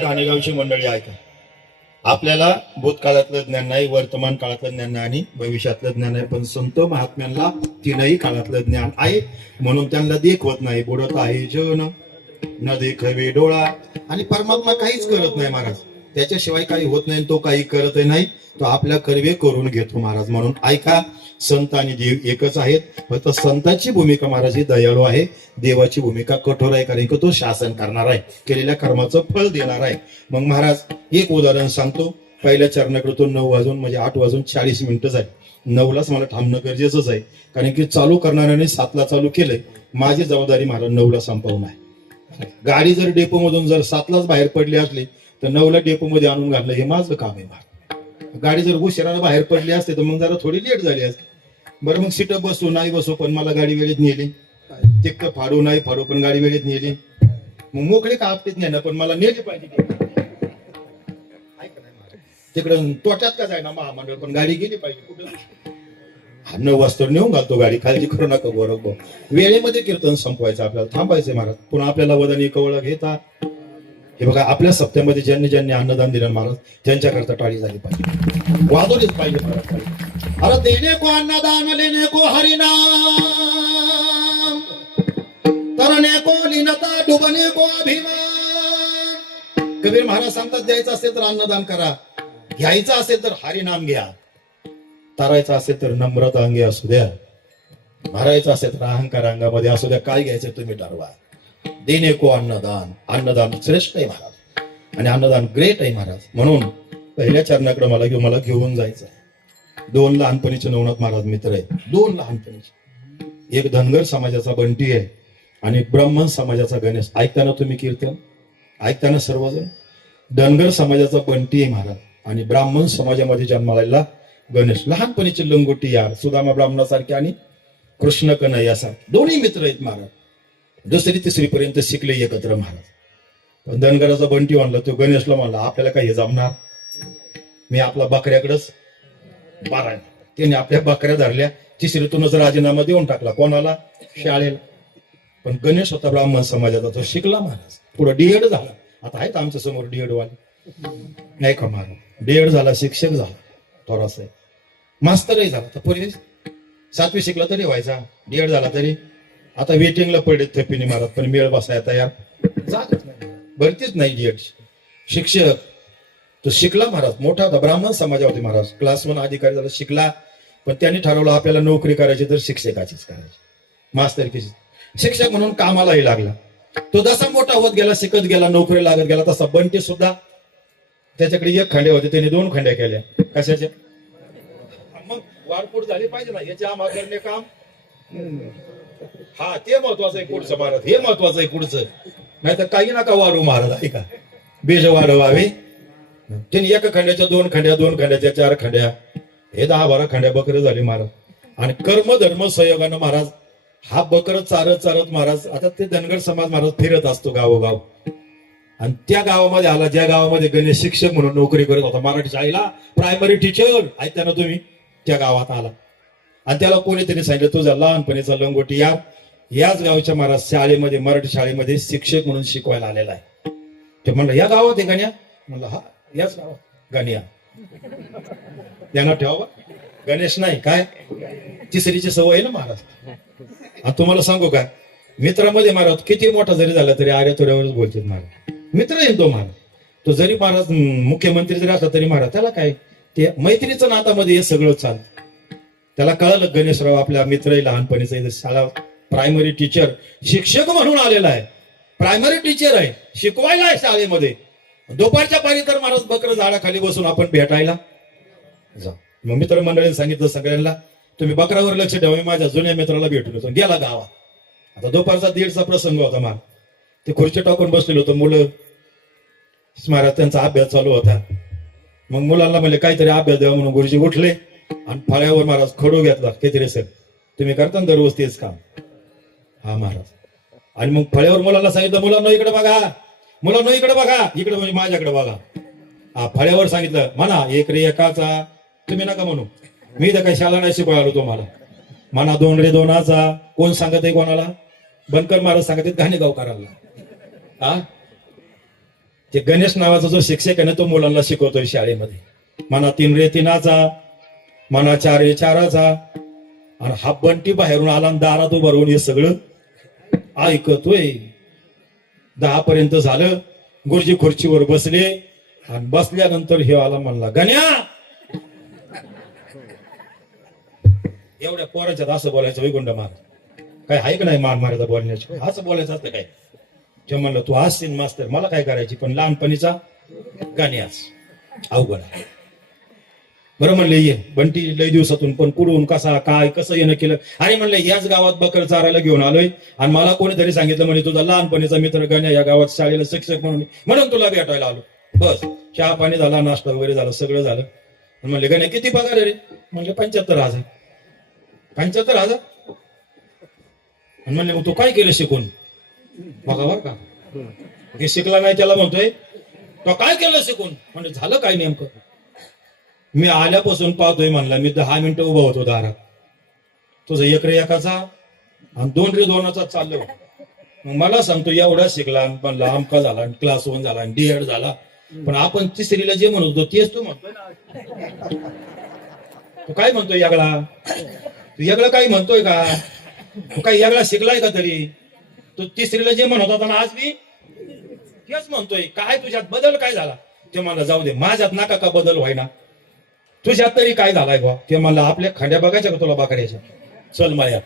गाणेगावची मंडळी ऐका. आपल्याला भूतकाळातलं ज्ञान नाही, वर्तमान काळातलं ज्ञान नाही आणि भविष्यातलं ज्ञान आहे. पण संत महात्म्यांना तीनही काळातलं ज्ञान आहे, म्हणून त्यांना देखवत नाही. बुडत आहे जन न देखवे डोळा. आणि परमात्मा काहीच करत नाही महाराज, त्याच्याशिवाय काही होत नाही, तो काही करत नाही, तो आपल्या कर्वे करून घेतो महाराज. म्हणून ऐका, संत आणि देव एकच आहेत. फक्त संतांची भूमिका महाराज ही दयाळू आहे, देवाची भूमिका कठोर आहे, कारण की तो शासन करणार आहे, केलेल्या कर्माचं फळ देणार आहे. मग महाराज एक उदाहरण सांगतो. पहिल्या चरणाकडे तो 9 वाजून म्हणजे 8 वाजून 40 मिनिटं आहे. 9लाच मला थांबणं गरजेचंच आहे, कारण की चालू करणाऱ्याने 7ला चालू केलंय. माझी जबाबदारी महाराज 9ला संपवणं आहे. गाडी जर डेपो मधून जर 7लाच बाहेर पडली असली तर 9ला डेपो मध्ये आणून घालणं हे माझं काम आहे महाराज. गाडी जर उशिराने बाहेर पडली असते तर मग जरा थोडी लेट झाली असते. बरं, मग सीट बसू नाही बसू पण मला गाडी वेळेत नेली, तिक फाडू नाही फाडू पण गाडी वेळेत नेली. मग मोकळे का आपतेच नाही ना, पण मला नेली पाहिजे. तिकडं तोट्यात का जाय ना महामंडळ, पण गाडी गेली पाहिजे कुठं. न वस्त्र नेऊन घालतो गाडी, काळजी करू नका गोरख भाऊ. वेळेमध्ये कीर्तन संपवायचं, आपल्याला थांबायचंय महाराज. पुन्हा आपल्याला वदनी कवळ घेता. हे बघा, आपल्या सप्त्यामध्ये ज्यांनी ज्यांनी अन्नदान दिलं महाराज त्यांच्याकरता टाळी झाली पाहिजे, वाजवलीच पाहिजे महाराज टाळी. अरे देणे को अन्नदान लेने को हरिनाम, तरणे को लीनता डुबने को अभिमान. कबीर महाराज सांगतात, द्यायचं असेल तर अन्नदान करा, घ्यायचं असेल तर हरिनाम घ्या, तारायचं असेल तर नम्रता अंगी असू द्या, भरायचं असेल तर अहंकार अंगामध्ये असू द्या, काय घ्यायचं तुम्ही ठरवा. देणे को अन्नदान, अन्नदान श्रेष्ठ आहे महाराज, आणि अन्नदान ग्रेट आहे महाराज. म्हणून पहिल्या चरणाकडे मला घेऊन जायचं. 2 लहानपणीचे नवनाथ महाराज मित्र आहेत, 2 लहानपणीचे. एक धनगर समाजाचा बंटी आहे आणि ब्राह्मण समाजाचा गणेश. ऐकताना तुम्ही कीर्तन ऐकताना सर्वजण. धनगर समाजाचा बंटी आहे महाराज आणि ब्राह्मण समाजामध्ये जन्माला गणेश. लहानपणीचे लंगोटी यार, सुदामा ब्राह्मणासारखे आणि कृष्ण कन्हैयासारखे दोन्ही मित्र आहेत महाराज. 2री 3री पर्यंत शिकले एकत्र महाराज. पण धनगराचा बंटी म्हणला, तो गणेशला म्हणला, आपल्याला काय हे जमणार, मी आपला बकऱ्याकडेच बारा. त्याने आपल्या बकऱ्या धरल्या, 3रीतूनच राजीनामा देऊन टाकला. कोणाला? शाळेला. पण गणेश होता ब्राह्मण समाजाचा, तो शिकला महाराज, पुढे डीएड झाला. आता आहेत आमच्या समोर डीएड वाले, नाही का महाराज. डीएड झाला, शिक्षक झाला, थोडासा मास्तरही झाला. तर पूर्वी 7वी शिकला तरी व्हायचा, डीएड झाला तरी. आता वेटिंगला पडले थपिनी महाराज, पण मेळ बसाय तयार जातच नाही, भरतीच नाही डीएड. शिक्षक तो शिकला महाराज, मोठा होता, ब्राह्मण समाजावरती महाराज. क्लास 1 अधिकारी झाला, शिकला. पण त्यांनी ठरवलं आपल्याला नोकरी करायची तर शिक्षकाचीच करायची, मास्तरकीची. शिक्षक म्हणून कामालाही लागला. तो जसा मोठा होत गेला, शिकत गेला, नोकरी लागत गेला, तसा बंटी सुद्धा, त्याच्याकडे 1 खंड्या होते, त्याने 2 खंड्या केल्या. कशाच्या? मग वाढपूड झाली पाहिजे ना, याच्या करणे काम. हा, ते महत्वाचं आहे पुढचं महाराज, हे महत्वाचं आहे पुढचं. नाही तर काही नका वाढू महाराज, ऐका, बीज वाढवावे. त्यांनी 1 खंड्याच्या 2 खंड्या, 2 खंड्याच्या 4 खंड्या, हे 10-12 खंड्या बकरं झाली महाराज. आणि कर्म धर्म संयोगानं महाराज हा बकर चारत चारत महाराज, आता ते धनगर समाज महाराज फिरत असतो गावोगाव. आणि त्या गावामध्ये आला, ज्या गावामध्ये गणेश शिक्षक म्हणून नोकरी करत होता, मराठी शाळेला प्रायमरी टीचर, ऐकता ना तुम्ही, त्या गावात आला. आणि त्याला कोणीतरी सांगितलं, तुझा लहानपणीचा लंगोटी याच गावच्या महाराज शाळेमध्ये, मराठी शाळेमध्ये शिक्षक म्हणून शिकवायला आलेला आहे. ते म्हणलं, या गावात आहे गण्या? म्हणलं, हा, याच गावात गण्या. यांना ठेवा, गणेश नाही, काय 3रीची सवय आहे ना महाराज. आणि तुम्हाला सांगू का, मित्रामध्ये महाराज किती मोठा जरी झाला तरी आर्या थोड्यावरच बोलतात महाराज. मित्र आहे तो महाराज, तो जरी महाराज मुख्यमंत्री जरी असला तरी महाराज त्याला काय, ते मैत्रीचं नातामध्ये हे सगळं चालतं. त्याला कळलं गणेशराव आपल्या मित्र आहे, लहानपणीचा शाळा प्रायमरी टीचर, शिक्षक म्हणून आलेला आहे, प्रायमरी टीचर आहे, शिकवायला आहे शाळेमध्ये. दुपारच्या पारी तर महाराज बकर झाडाखाली बसून आपण भेटायला जा. मग मित्र मंडळीने सांगितलं सगळ्यांना, तुम्ही बकरावर लक्ष ठेवा, मी माझ्या जुन्या मित्राला भेटून येतो. गेला गावात. आता दुपारचा 1:30चा प्रसंग होता महाराज. ते खुर्ची टाकून बसलेलं होतं, मुलं महाराज त्यांचा अभ्यास चालू होता. मग मुलांना म्हणले काहीतरी अभ्यास द्यावा म्हणून गुरुजी उठले आणि फळ्यावर महाराज खडू घेतला. केतरी सर, तुम्ही करता ना दररोज तेच काम? हा महाराज. आणि मग फळ्यावर मुलांना सांगितलं, मुलांना इकडे बघा, मुलांना इकडे बघा, इकडे म्हणजे माझ्याकडे बघा. हा, फळ्यावर सांगितलं, म्हणा 1 रे 1चा, तुम्ही नका म्हणू, मी तर काही शाळा नाही शिकवायला आलो तुम्हाला. म्हणा 2 रे 2चा. कोण सांगत आहे कोणाला? बनकर महाराज सांगत आहेत घाणेगावकरांना. हा, ते गणेश नावाचा जो शिक्षक आहे ना, तो मुलांना शिकवतोय शाळेमध्ये. म्हणा 3 रे 3चा, म्हणा 4 रे 4चा. आणि हा बंटी बाहेरून आला आणि दारात उभं राहून हे सगळं ऐकतोय. 10 पर्यंत झालं, गुरुजी खुर्चीवर बसले आणि बसल्यानंतर हे आला, म्हणला, गण्या, एवढ्या पोराच्यात असं बोलायचं वैकुंठ महाराज? काय आहे का नाही मान मारायचा बोलण्याची? असं बोलायचं असतं काय? ते म्हणलं, तू असशील मास्तर, मला काय करायची, पण लहानपणीचा गण्याच अवघड आहे. बरं म्हणले, ये बंटी लय दिवसातून, पण कुठून कसा काय कसं येणं केलं? अरे म्हणलं, याच गावात बकर चारायला घेऊन आलोय आणि मला कोणीतरी सांगितलं म्हणे तुझा लहानपणीचा मित्र गण्या या गावात शाळेला शिक्षक म्हणून तुला भेटायला आलो. बस, चहा पाणी झाला, नाश्ता वगैरे झाला, सगळं झालं. म्हणले, गण्या किती पगार आहे रे? म्हणले 75,000. 75,000? म्हणले, मग तू काय केलं शिकून? बघा बर का, हे शिकला नाही त्याला म्हणतोय तो काय केलं शिकून? म्हणजे झालं काय नेमकं? मी आल्यापासून पाहतोय म्हणला, मी 10 मिनिटं उभा होतो दारात. तुझं एक रे एकाचा आणि दोन रे दोनाचा चाललं. मग मला सांगतो एवढा शिकला पण आमका झाला क्लास 1 झाला D.Ed झाला, पण आपण तिसरीला जे म्हणत होतो तेच तू म्हणतोय ना. तू काय म्हणतोय यागळा? तू यागळा काही म्हणतोय का? तू काही यागळा शिकलाय का तरी? तू तिसरीला जे म्हणत होता ना आज मी तेच म्हणतोय. काय तुझ्यात बदल काय झाला? ते मला जाऊ दे, माझ्यात नाका का बदल व्हायना, तुझ्यात तरी काय झालाय बा? ते मला आपल्या खांड्या बघायच्या का तुला बाकड्याच्या? चल माया,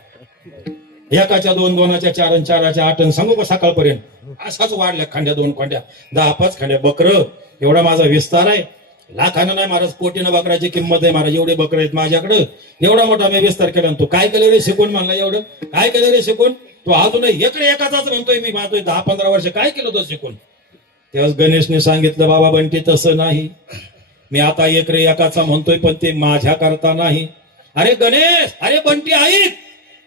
एकाच्या 2, 2च्या 4 आणि 4च्या 8 सांगू का सकाळपर्यंत असाच वाढल्या खांड्या, 2 खांड्या, 10-5 खांड्या बकर. एवढा माझा विस्तार आहे. लाखानं नाही महाराज, कोटीनं बकराची किंमत आहे महाराज. एवढे बकर आहेत माझ्याकडे. एवढा मोठा मी विस्तार केला. तू काय केलं रे शिकून? म्हणला एवढं काय केलं रे शिकून? तू अजून एकडे एकाचाच म्हणतोय मी. म्हणतोय 10-15 वर्ष काय केलं तो शिकून? तेव्हा गणेशने सांगितलं, बाबा बंटी तसं नाही, मी आता एक रे एकाचा म्हणतोय पण ते माझ्या करता नाही. अरे गणेश, अरे बंटी ऐक,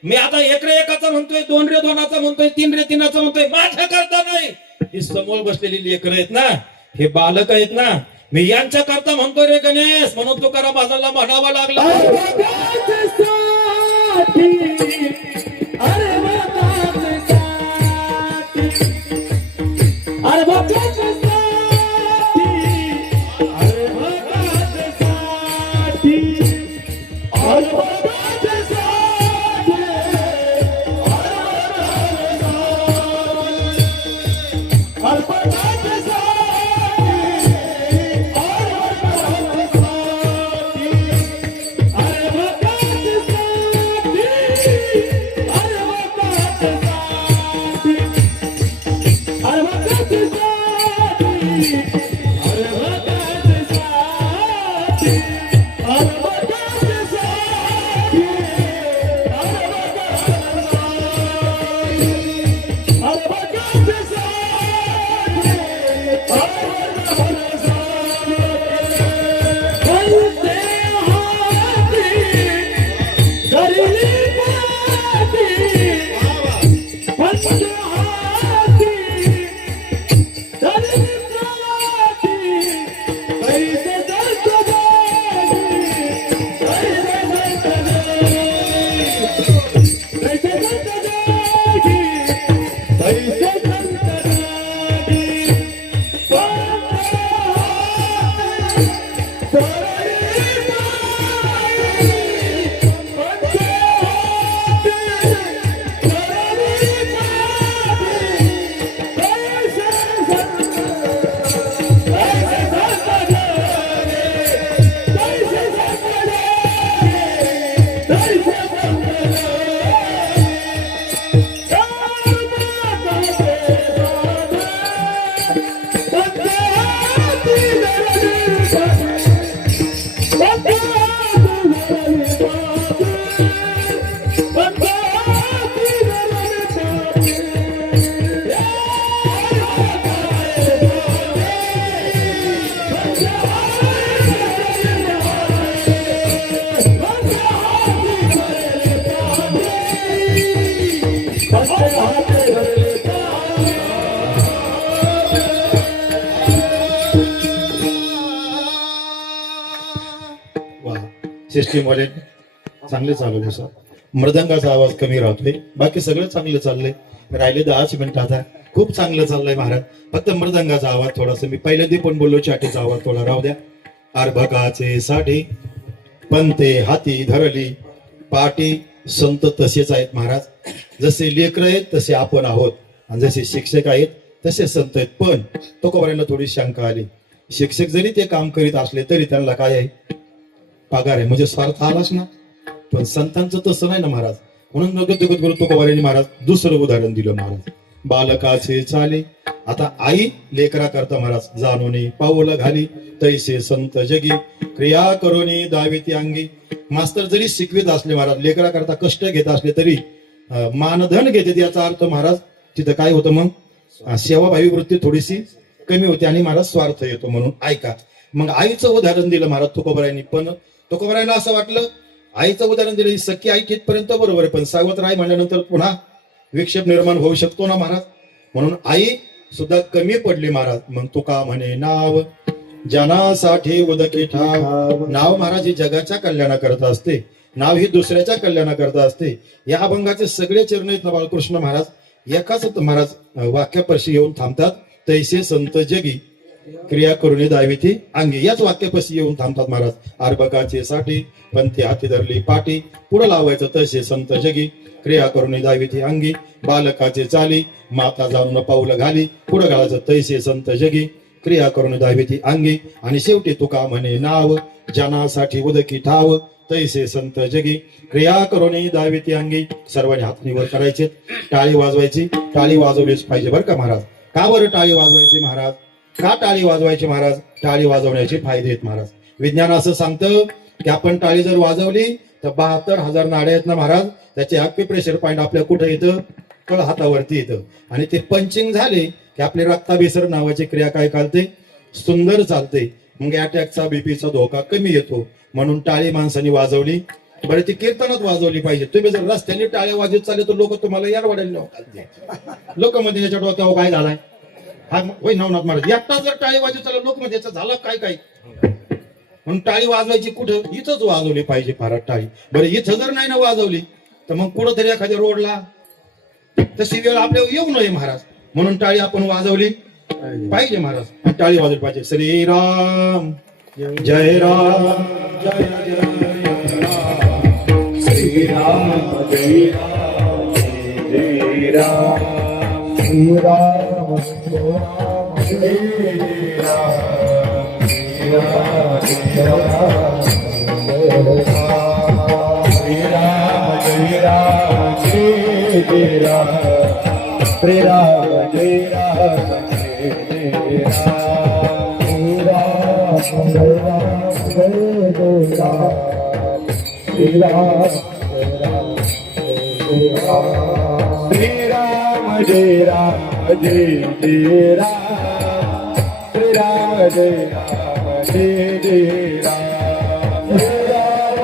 मी आता एक रे एकाचा म्हणतोय, 2 रे 2चा म्हणतोय, 3 रे 3चा म्हणतोय, माझ्या करता नाही. ही समोर बसलेली लेकरं आहेत ना, हे बालक आहेत ना, मी यांच्या करता म्हणतोय रे गणेश. म्हणून तुकाराम महाराजांना म्हणावं लागलं, सिस्टीम वाले चांगले चालवले सर. मृदंगाचा आवाज कमी राहतोय, बाकी सगळं चांगलं चाललंय. राहिले 10 मिनिटं आता. खूप चांगलं चाललंय महाराज. फक्त मृदंगाचा आवाज थोडासा, मी पहिल्यांदा पण बोललो, चाटीचा आवाज थोडा राहू द्या. अर्भकाचे साठे पंते हाती धरली पाटी, संत तसेच आहेत महाराज. जसे लेकरं आहेत तसे आपण आहोत, आणि जसे शिक्षक आहेत तसे संत आहेत. पण तुकोबारांना थोडी शंका आली, शिक्षक जरी ते काम करीत असले तरी त्यांना काय आहे? पगार आहे, म्हणजे स्वार्थ आलाच ना. पण संतांचं तसं नाही ना महाराज. म्हणून तुकोबारांनी महाराज दुसरं उदाहरण दिलं महाराज. बालकाचे चाले, आता आई लेकरा करता महाराज जाणून पाऊल घाली, तैसे संत जगी क्रिया करोनी दाविती अंगी. मास्तर जरी शिकवित असले महाराज, लेकरा करता कष्ट घेत असले तरी मानधन घेते. याचा अर्थ महाराज तिथं काय होतं? मग सेवाभावी वृत्ती थोडीशी कमी होते आणि महाराज स्वार्थ येतो. म्हणून ऐका. मग आईचं उदाहरण दिलं महाराज तुकोबारायांनी. पण तुकोबारायांना असं वाटलं, आईचं उदाहरण दिलं, ही सख्खी आई कितपर्यंत बरोबर आहे, पण सावत्र आई म्हणल्यानंतर पुन्हा विक्षेप निर्माण होऊ शकतो ना महाराज. म्हणून आई सुद्धा कमी पडली महाराज. मग तुका म्हणे नाव जनासाठी उदकी ठाव. नाव महाराज ही जगाच्या कल्याणा करत असते. नाव ही दुसऱ्याच्या कल्याणाकरता असते. या अभंगाचे सगळे चरण आहेत ना बाळकृष्ण महाराज एकाच महाराज वाक्यापाशी येऊन थांबतात. तैसे संत जगी क्रिया करून दाविती अंगी, याच वाक्यापाशी येऊन थांबतात महाराज. अर्भकाचे साठी पंथी हाती धरली पाठी, पुढे लावायचं तसे संत जगी क्रिया करून दाविती अंगी. बालकाचे चाली माता जाऊन पाऊल घाली, पुढे घालायचं तैसे संत जगी क्रिया करून दाविती अंगी. आणि शेवटी तुका म्हणे नाव जनासाठी उदकी ठाव, तैसे संत जगी क्रिया करून दाविती अंगी. सर्वांनी हात निवर करायचे, टाळी वाजवायची. टाळी वाजवलीच पाहिजे बरं का महाराज. का बरं टाळी वाजवायची महाराज? का टाळी वाजवायची महाराज? टाळी वाजवण्याचे फायदे आहेत महाराज. विज्ञान असं सांगतं की आपण टाळी जर वाजवली तर 72,000 नाड्या आहेत ना महाराज, त्याचे प्रेशर पॉईंट आपल्या कुठे येतं? कळ हातावरती येतं. आणि ते पंचिंग झाले की आपले रक्ताभिसरण नावाची क्रिया काय चालते? सुंदर चालते. मग अटॅकचा बीपीचा धोका कमी येतो. म्हणून टाळी माणसाने वाजवली. बरं ती कीर्तनात वाजवली पाहिजे. तुम्ही जर रस्त्याने टाळ्या वाजवत चालले तर लोक तुम्हाला यार वाढायला लोक मध्ये याच्या डोक्यावर काय झालाय हा वय नवनाथ महाराज. एकटा जर टाळी वाजवत चालला लोक मध्ये याचं झालं काय काय. म्हणून टाळी वाजवायची कुठं? इथंच वाजवली पाहिजे फार टाळी. बरं इथं जर नाही ना वाजवली तर मग कुठंतरी एखाद्या रोडला तशी वेळ आपल्यावर येऊ नये महाराज. म्हणून टाळी आपण वाजवली पाहिजे महाराज. टाळी वाजवली पाहिजे. श्रीराम जय राम जय जय राम. श्रीराम जय राम जय राम. श्रीराम जय राम जय राम. श्रीराम जय राम जय राम. श्रीराम जय राम जय राम. श्रीराम जय राम जय राम. श्रीराम जय राम जय राम. श्रीराम जय राम जय राम. श्रीराम जय राम जय राम. श्रीराम जय राम जय राम. श्रीराम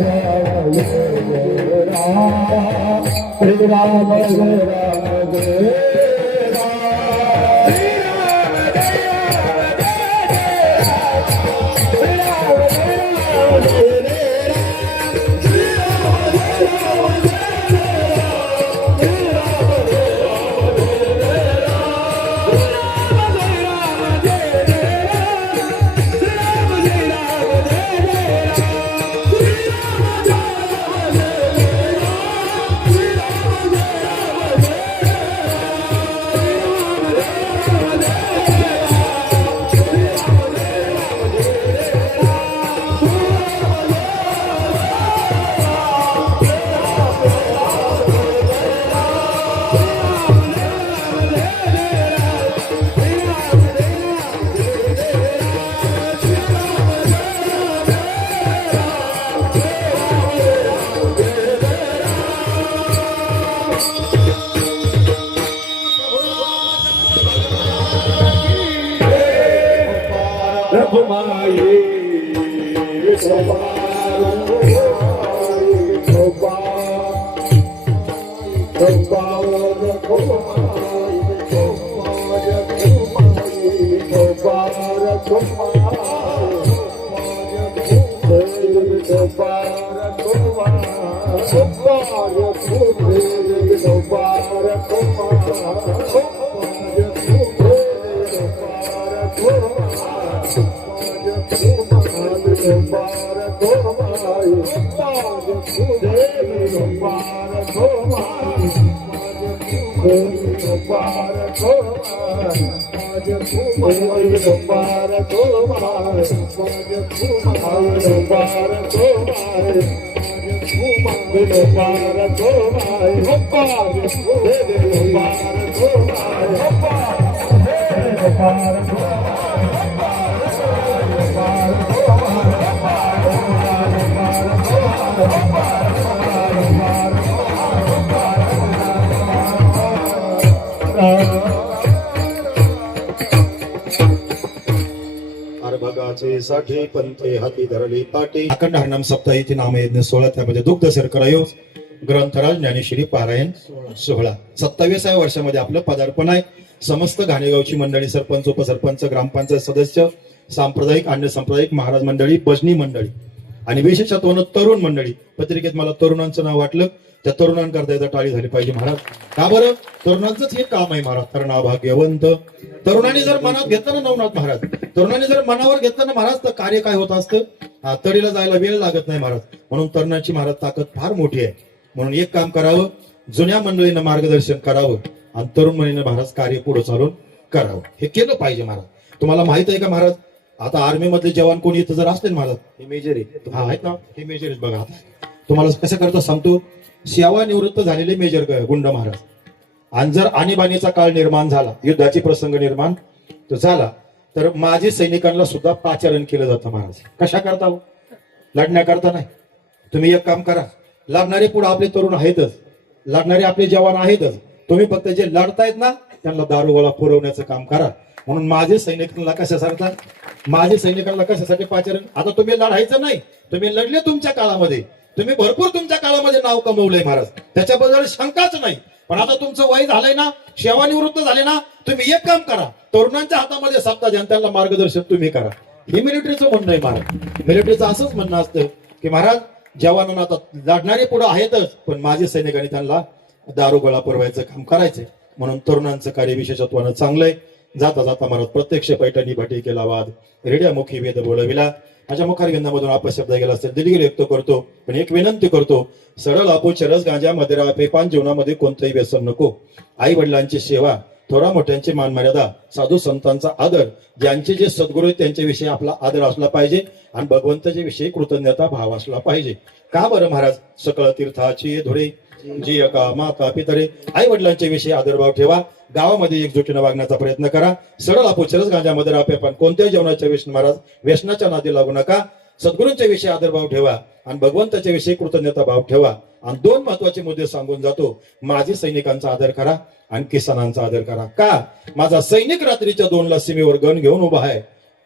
जय राम जय राम. श्रीराम जय राम जय राम. अर्भकाचे साठी पंथे हाती धरली पाटी. अखंड हरनाम सप्ताही नामयज्ञ 16 त्यामध्ये दुग्ध सरकरायो ग्रंथराज ज्ञानेश्वरी पारायण 16. 27व्या वर्षामध्ये आपलं पदार्पण आहे. समस्त घाणेगावची मंडळी, सरपंच, उपसरपंच, ग्रामपंचायत सदस्य, सांप्रदायिक, अन्य सांप्रदायिक, महाराज मंडळी, भजनी मंडळी आणि विशेषत्वानं तरुण मंडळी, पत्रिकेत मला तरुणांचं नाव वाटलं, त्या तरुणांकरता एकदा टाळी झाली पाहिजे महाराज. का बरं? तरुणांचंच हे काम आहे महाराज, तरुणा भाग्यवंत. तरुणांनी जर मनात घेतलं ना नवनाथ महाराज, तरुणांनी जर मनावर घेतलं ना महाराज, तर कार्य काय होत असतं, तडीला जायला वेळ लागत नाही महाराज. म्हणून तरुणाची महाराज ताकद फार मोठी आहे. म्हणून एक काम करावं, जुन्या मंडळीनं मार्गदर्शन करावं आणि तरुण मंडळीनं महाराज कार्य पुढे चालून करावं. हे केलं पाहिजे महाराज. तुम्हाला माहित आहे का महाराज, आता आर्मी मधले जवान कोणी इथं जर असतील महाराज, हे मेजर आहे, हा आहेत ना, हे मेजर आहेत बघा. तुम्हाला कसं करता सांगतो, सेवानिवृत्त झालेले मेजर गुंड महाराज, आणि जर आणीबाणीचा काळ निर्माण झाला, युद्धाची प्रसंग निर्माण तो झाला, तर माजी सैनिकांना सुद्धा पाचारण केलं जातं महाराज. कशा करता हो? लढण्याकरता नाही. तुम्ही एक काम करा, लढणारे पुढे आपले तरुण आहेतच, लढणारे आपले जवान आहेतच, तुम्ही फक्त जे लढतायत ना त्यांना दारुगोळा पुरवण्याचं काम करा. म्हणून माझे सैनिकांना कशासाठी, माझे सैनिकांना कशासाठी पाचारण? आता तुम्ही लढायचं नाही, तुम्ही लढले तुमच्या काळामध्ये, तुम्ही भरपूर तुमच्या काळामध्ये नाव कमवलंय महाराज, त्याच्याबद्दल शंकाच नाही. पण आता तुमचं वय झालंय ना, सेवानिवृत्त झाले ना, तुम्ही एक काम करा, तरुणांच्या हातामध्ये सत्ता द्या, त्यांना मार्गदर्शन तुम्ही करा. हे मिलिटरीचं म्हणणं आहे महाराज. मिलिटरीचं असंच म्हणणं असतं की महाराज, जवानांना आता लढणारे पुढे आहेतच, पण माझे सैनिकांनी त्यांना दारुगोळा पुरवायचं काम करायचंय. म्हणून तरुणांचं कार्य विशेषत्वानं चांगलंय. जाता जाता महाराज प्रत्यक्ष पैठणी भाटी केला वाद, रेड्यामुखी वेद बोलविला. माझ्या मुखारविंदामधून अपशब्द गेला असेल दिलगिरी व्यक्त करतो, पण एक विनंती करतो, सरळ आपो चरस गांजा मदिरा पेपान जीवनामध्ये कोणतंही व्यसन नको. आई वडिलांची सेवा, थोरा मोठ्यांची मानमर्यादा, साधू संतांचा आदर, ज्यांचे जे सद्गुरू आहेत त्यांच्याविषयी आपला आदर असला पाहिजे आणि भगवंताच्या विषयी कृतज्ञता भाव असला पाहिजे. का बरं महाराज? सकळ तीर्थाची धुरे जी का माता पितरे, आई वडिलांच्या विषयी आदरभाव ठेवा, गावामध्ये एकजुटीनं वागण्याचा प्रयत्न करा. सरळ आपो चरस गांजा मदिरा पेपान कोणत्याही जेवणाच्या व्यसन महाराज व्यसनाच्या नादी लागू नका. सद्गुरूंच्या विषयी आदरभाव ठेवा आणि भगवंताच्या विषयी कृतज्ञता भाव ठेवा. आणि दोन महत्वाचे मुद्दे सांगून जातो, माझी सैनिकांचा आदर करा आणि किसानांचा आदर करा. का? माझा सैनिक रात्रीच्या 2ला सीमेवर गण घेऊन उभा आहे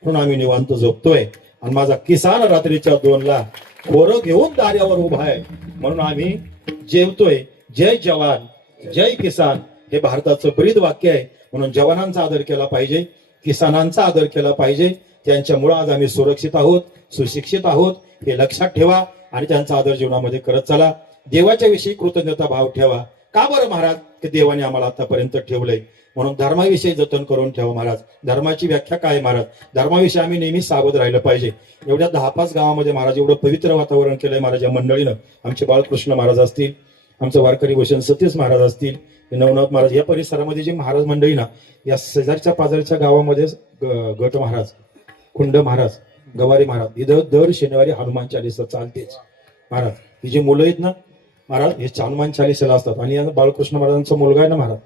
म्हणून आम्ही निवांत झोपतोय, आणि माझा किसान रात्रीच्या 2ला खोरं घेऊन दाऱ्यावर उभा आहे म्हणून आम्ही जेवतोय. जय जवान जय किसान हे भारताचं ब्रीद वाक्य आहे. म्हणून जवानांचा आदर केला पाहिजे, किसानांचा आदर केला पाहिजे. त्यांच्यामुळे आज आम्ही सुरक्षित आहोत, सुशिक्षित आहोत हे लक्षात ठेवा आणि त्यांचा आदर जीवनामध्ये करत चला. देवाच्या विषयी कृतज्ञता भाव ठेवा. का बरं महाराज? की देवाने आम्हाला आतापर्यंत ठेवलंय, म्हणून धर्माविषयी जतन करून ठेवा महाराज. धर्माची व्याख्या काय महाराज? धर्माविषयी आम्ही नेहमी सावध राहिलं पाहिजे. एवढ्या 10-5 गावामध्ये महाराज एवढं पवित्र वातावरण केलंय महाराज या मंडळीनं. आमचे बाळकृष्ण महाराज असतील, आमचं वारकरी भूषण सतीश महाराज असतील, नवनाथ महाराज, या परिसरामध्ये जे महाराज मंडळी ना, या शेजारच्या पाजारच्या गावामध्ये गट महाराज, कुंड महाराज, गवारी महाराज, इथं दर शनिवारी हनुमान चालीसा चालतेच महाराज. ही जी मुलं आहेत ना महाराज, हे हनुमान चालीसाला असतात. आणि बाळकृष्ण महाराजांचा मुलगा आहे ना महाराज,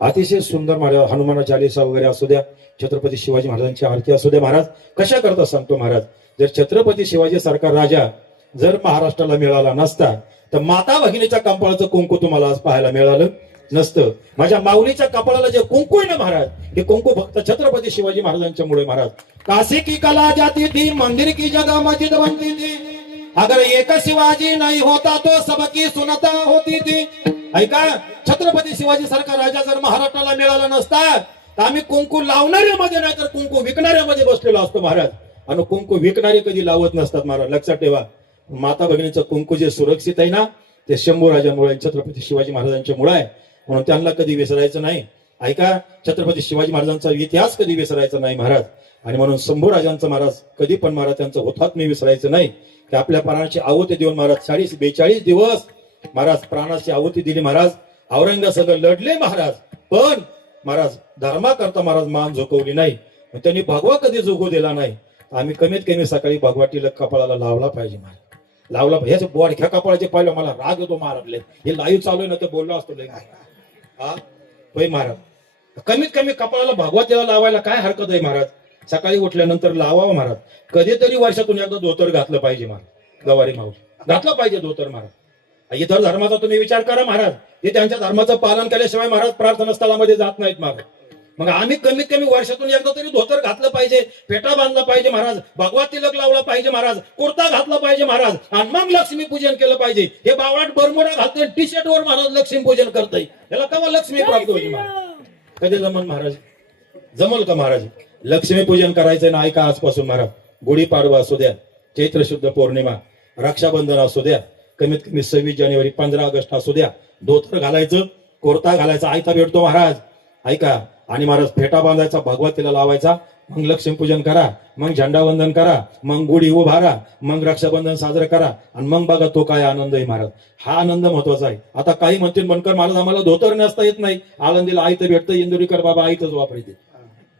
अतिशय सुंदर महाराज हनुमान चालीसा वगैरे असू द्या, छत्रपती शिवाजी महाराजांची आरती असू द्या महाराज. कशा करता सांगतो महाराज, जर छत्रपती शिवाजी सारखा राजा जर महाराष्ट्राला मिळाला नसता तर माता भगिनीच्या कपाळाचं कुंकू तुम्हाला आज पाहायला मिळालं नसतं. माझ्या माऊलीच्या कपाळाला जे कुंकू आहे ना महाराज, हे कुंकू फक्त छत्रपती शिवाजी महाराजांच्या मुळे महाराज. काशी की कला जाती थी, मंदिर की जगह मस्जिद बनती थी, अगर एक शिवाजी नहीं होता तो सबकी सुनता होती थी. ऐका, छत्रपती शिवाजी सारखा राजा जर महाराष्ट्राला मिळाला नसता तर आम्ही कुंकू लावणाऱ्यामध्ये नाही तर कुंकू विकणाऱ्यामध्ये बसलेलो असतो महाराज. आणि कुंकू विकणारे कधी लावत नसतात महाराज, लक्षात ठेवा. माता भगिनीचं कुंकू जे सुरक्षित आहे ना, ते शंभू राजांमुळे, छत्रपती शिवाजी महाराजांच्या मुळे आहे. म्हणून त्यांना कधी विसरायचं नाही. ऐका, छत्रपती शिवाजी महाराजांचा इतिहास कधी विसरायचा नाही महाराज. आणि म्हणून शंभू राजांचं महाराज कधी पण महाराज त्यांचं हुतात्म्य विसरायचं नाही. की आपल्या प्राणाची आहुती देऊन महाराज 42 दिवस महाराज प्राणाची आहुती दिली महाराज. औरंगासंग लढले महाराज, पण महाराज धर्माकरता महाराज मान झुकवली नाही. त्यांनी भगवा कधी झुकू दिला नाही. आम्ही कमीत कमी सकाळी भगवा टिलक कपाळाला लावला पाहिजे महाराज, लावला पाहिजे. ह्याचे बोडख्या कपाळाचे पाहिलं मला राग येतो महाराजले. हे लाईव्ह चालू आहे ना, तर बोललो असतो लय हा होय महाराज. कमीत कमी कपाळाला भगवा तिला लावायला काय हरकत आहे महाराज? सकाळी उठल्यानंतर लावावं महाराज. कधीतरी वर्षातून एकदा धोतर घातलं पाहिजे महाराज. गवारी माऊली घातलं पाहिजे धोतर महाराज. इतर धर्माचा तुम्ही विचार करा महाराज, ते त्यांच्या धर्माचं पालन केल्याशिवाय महाराज प्रार्थना स्थळामध्ये जात नाहीत महाराज. मग आम्ही कमीत कमी वर्षातून एकदा तरी धोतर घातलं पाहिजे, फेटा बांधला पाहिजे महाराज, भगवा तिलक लावला पाहिजे महाराज, कुर्ता घातला पाहिजे महाराज, आणि मग लक्ष्मी पूजन केलं पाहिजे. हे बावळाट बरमुडा घालतोय, टी शर्ट वर महाराज लक्ष्मी पूजन करतोय, याला केव्हा लक्ष्मी प्राप्त होईल महाराज? कधी जमल महाराज? जमल का महाराज? लक्ष्मी पूजन करायचं ना. ऐका आजपासून महाराज, गुढीपाडवा असू द्या, चैत्र शुद्ध पौर्णिमा, रक्षाबंधन असू द्या, कमीत कमी 26 जानेवारी, 15 ऑगस्ट असू द्या, धोतर घालायचं, कुर्ता घालायचा, आयता भेटतो महाराज, ऐका. आणि महाराज फेटा बांधायचा, भगवतीला लावायचा, मग लक्ष्मीपूजन करा, मग झेंडावंदन करा, मग गुढी उभारा, मग रक्षाबंधन साजरं करा, आणि मग बघा तो काय आनंद आहे महाराज. हा आनंद महत्वाचा आहे. आता काही म्हणतील बनकर महाराज आम्हाला धोतर नेसता येत नाही, आळंदीला आयतं भेटतं, इंदुरीकर बाबा आयतच वापरायचे,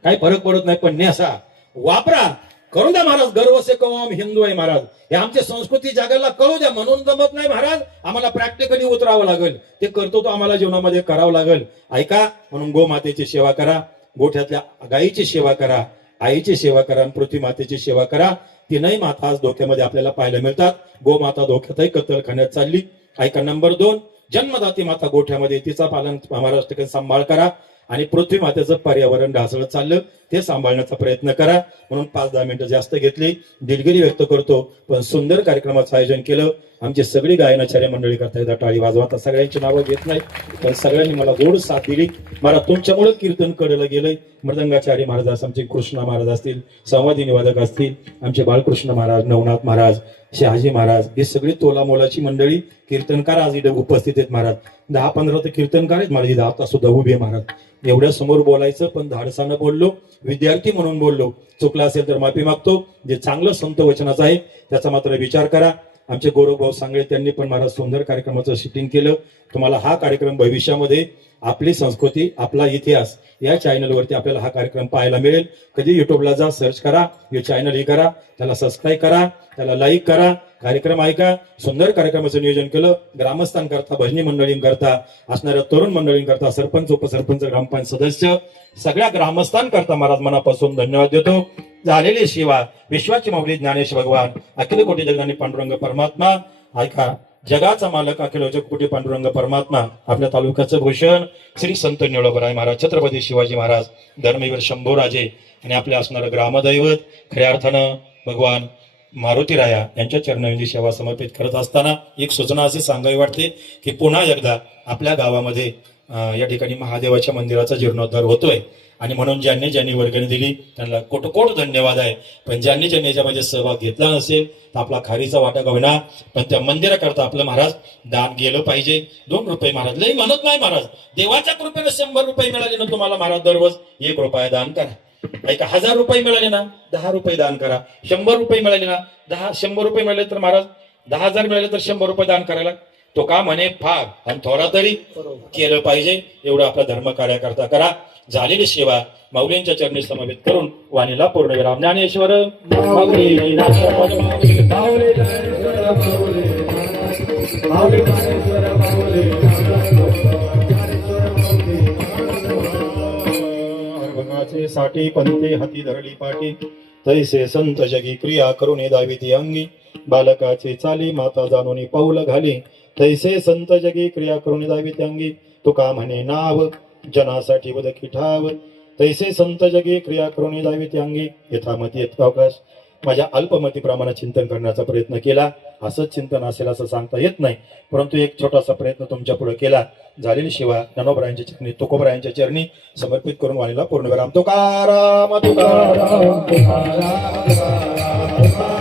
काही फरक पडत नाही, पण नेसा, वापरा, करू द्या महाराज. गर्व से कहो हम हिंदू आहे महाराज, हे आमची संस्कृती जगाला कळू द्या. म्हणून जमत नाही महाराज, आम्हाला प्रॅक्टिकली उतरावं लागेल, ते करतो तो आम्हाला जीवनामध्ये करावं लागेल. ऐका, म्हणून गोमातेची सेवा करा, गोठ्यातल्या गायीची सेवा करा, आईची सेवा करा, आणि पृथ्वी मातेची सेवा करा. तीनही माता आज धोक्यामध्ये आपल्याला पाहायला मिळतात. गोमाता धोक्यातही कत्तलखान्यात चालली. ऐका, नंबर 2, जन्मदाती माता गोठ्यामध्ये, तिचा पालन महाराष्ट्राकडे सांभाळ करा. आणि पृथ्वी मातेचं पर्यावरण ढासळत चाललं, ते सांभाळण्याचा प्रयत्न करा. म्हणून 5-10 मिनिटं जास्त घेतली, दिलगिरी व्यक्त करतो, पण सुंदर कार्यक्रमाचं आयोजन केलं. आमची सगळी गायनाचार्य मंडळी करता एकदा टाळी वाजवा. आता सगळ्यांची नावं घेत नाही, पण सगळ्यांनी मला गोड साथ दिली. मला तुमच्यामुळे कीर्तन कळलं गेलंय. मृदंगाचार्य महाराज, आमचे कृष्णा महाराज असतील, संवादी निवादक असतील, आमचे बाळकृष्ण महाराज, नवनाथ महाराज, शहाजी महाराज, ही सगळी तोला मोलाची मंडळी कीर्तनकार आज इथे उपस्थित आहेत महाराज. 10-15 तर कीर्तनकार आहेत महाराज, 10 तास सुद्धा उभे महाराज. एवढ्या समोर बोलायचं, पण धाडसानं बोललो, विद्यार्थी म्हणून बोललो, चुकला असेल तर माफी मागतो. जे चांगलं संत वचनाचं आहे त्याचा मात्र विचार करा. आमचे गौरवभाऊ सांगळे, त्यांनी पण महाराज सुंदर कार्यक्रमाचं शूटिंग केलं. तुम्हाला हा कार्यक्रम भविष्यामध्ये आपली संस्कृती, आपला इतिहास या चॅनलवरती आपल्याला हा कार्यक्रम पाहायला मिळेल. कधी युट्यूबला जा, सर्च करा, हे चॅनल हे करा, त्याला सबस्क्राईब करा, त्याला लाईक करा, कार्यक्रम ऐका. सुंदर कार्यक्रमाचं नियोजन केलं. ग्रामस्थांकरता, भजनी मंडळींकरता, असणाऱ्या तरुण मंडळींकरता, सरपंच, उपसरपंच, ग्रामपंचायत सदस्य, सगळ्या ग्रामस्थांकरता महाराज मनापासून धन्यवाद देतो. झालेली सेवा विश्वाची माऊली ज्ञानेश भगवान, अखिल कोटी जगदानी पांडुरंग परमात्मा, ऐका, जगाचा मालक अखिल जगकोटी पांडुरंग परमात्मा, आपल्या तालुक्याचं भूषण श्री संत निळोबराय महाराज, छत्रपती शिवाजी महाराज, धर्मवीर शंभूराजे, आणि आपल्या असणारं ग्रामदैवत खऱ्या अर्थानं भगवान मारुतीराया यांच्या चरणांची सेवा समर्पित करत असताना एक सूचना अशी सांगावी वाटते की पुन्हा एकदा आपल्या गावामध्ये या ठिकाणी महादेवाच्या मंदिराचा जीर्णोद्धार होतोय. आणि म्हणून ज्यांनी ज्यांनी वर्गणी दिली त्यांना कोटकोट धन्यवाद आहे. पण ज्यांनी ज्यांनी याच्यामध्ये सहभाग घेतला नसेल तर आपला खारीचा वाटा का होईना, पण त्या मंदिराकरता आपलं महाराज दान गेलं पाहिजे. 2 रुपये महाराज, लई म्हणत नाही महाराज, देवाच्या कृपेने 100 रुपये मिळाले ना तुम्हाला महाराज दररोज 1 रुपया दान करा. ऐका, 1000 रुपये मिळाले ना 10 रुपये दान करा. 100 रुपये मिळाले ना 100 रुपये मिळाले तर महाराज 10,000 मिळाले तर 100 रुपये दान करायला. तो का म्हणे फार आणि थोडा तरी केलं पाहिजे. एवढं आपला धर्म कार्याकरता करा. झालेली सेवा माऊलींच्या चरणी समवेत करून वाणीला पूर्णविराम. ज्ञानेश्वर माऊली, साठी पंथे हाती धरली पाठी, तैसे संत जगी क्रिया करून दाविती अंगी, बालकाचे चाली माता जाणून पाऊल घाली, तैसे संत जगी क्रिया करून दाविती अंगी, तुका म्हणे नाव जनासाठी वदकी ठाव, तैसे संत जगी क्रिया करून दाविती अंगी, यथामती यथावकाश. माझ्या अल्पमतीप्रमाणे चिंतन करण्याचा प्रयत्न केला. असंच चिंतन असेल असं सांगता येत नाही, परंतु एक छोटासा प्रयत्न तुमच्या पुढे केला. झालेली शिवा ज्ञानोबरायांच्या चरणी, तुकोबरायांच्या चरणी समर्पित करून वाणीला पूर्णविराम. तुकाराम तुकाराम तुकाराम तुकाराम.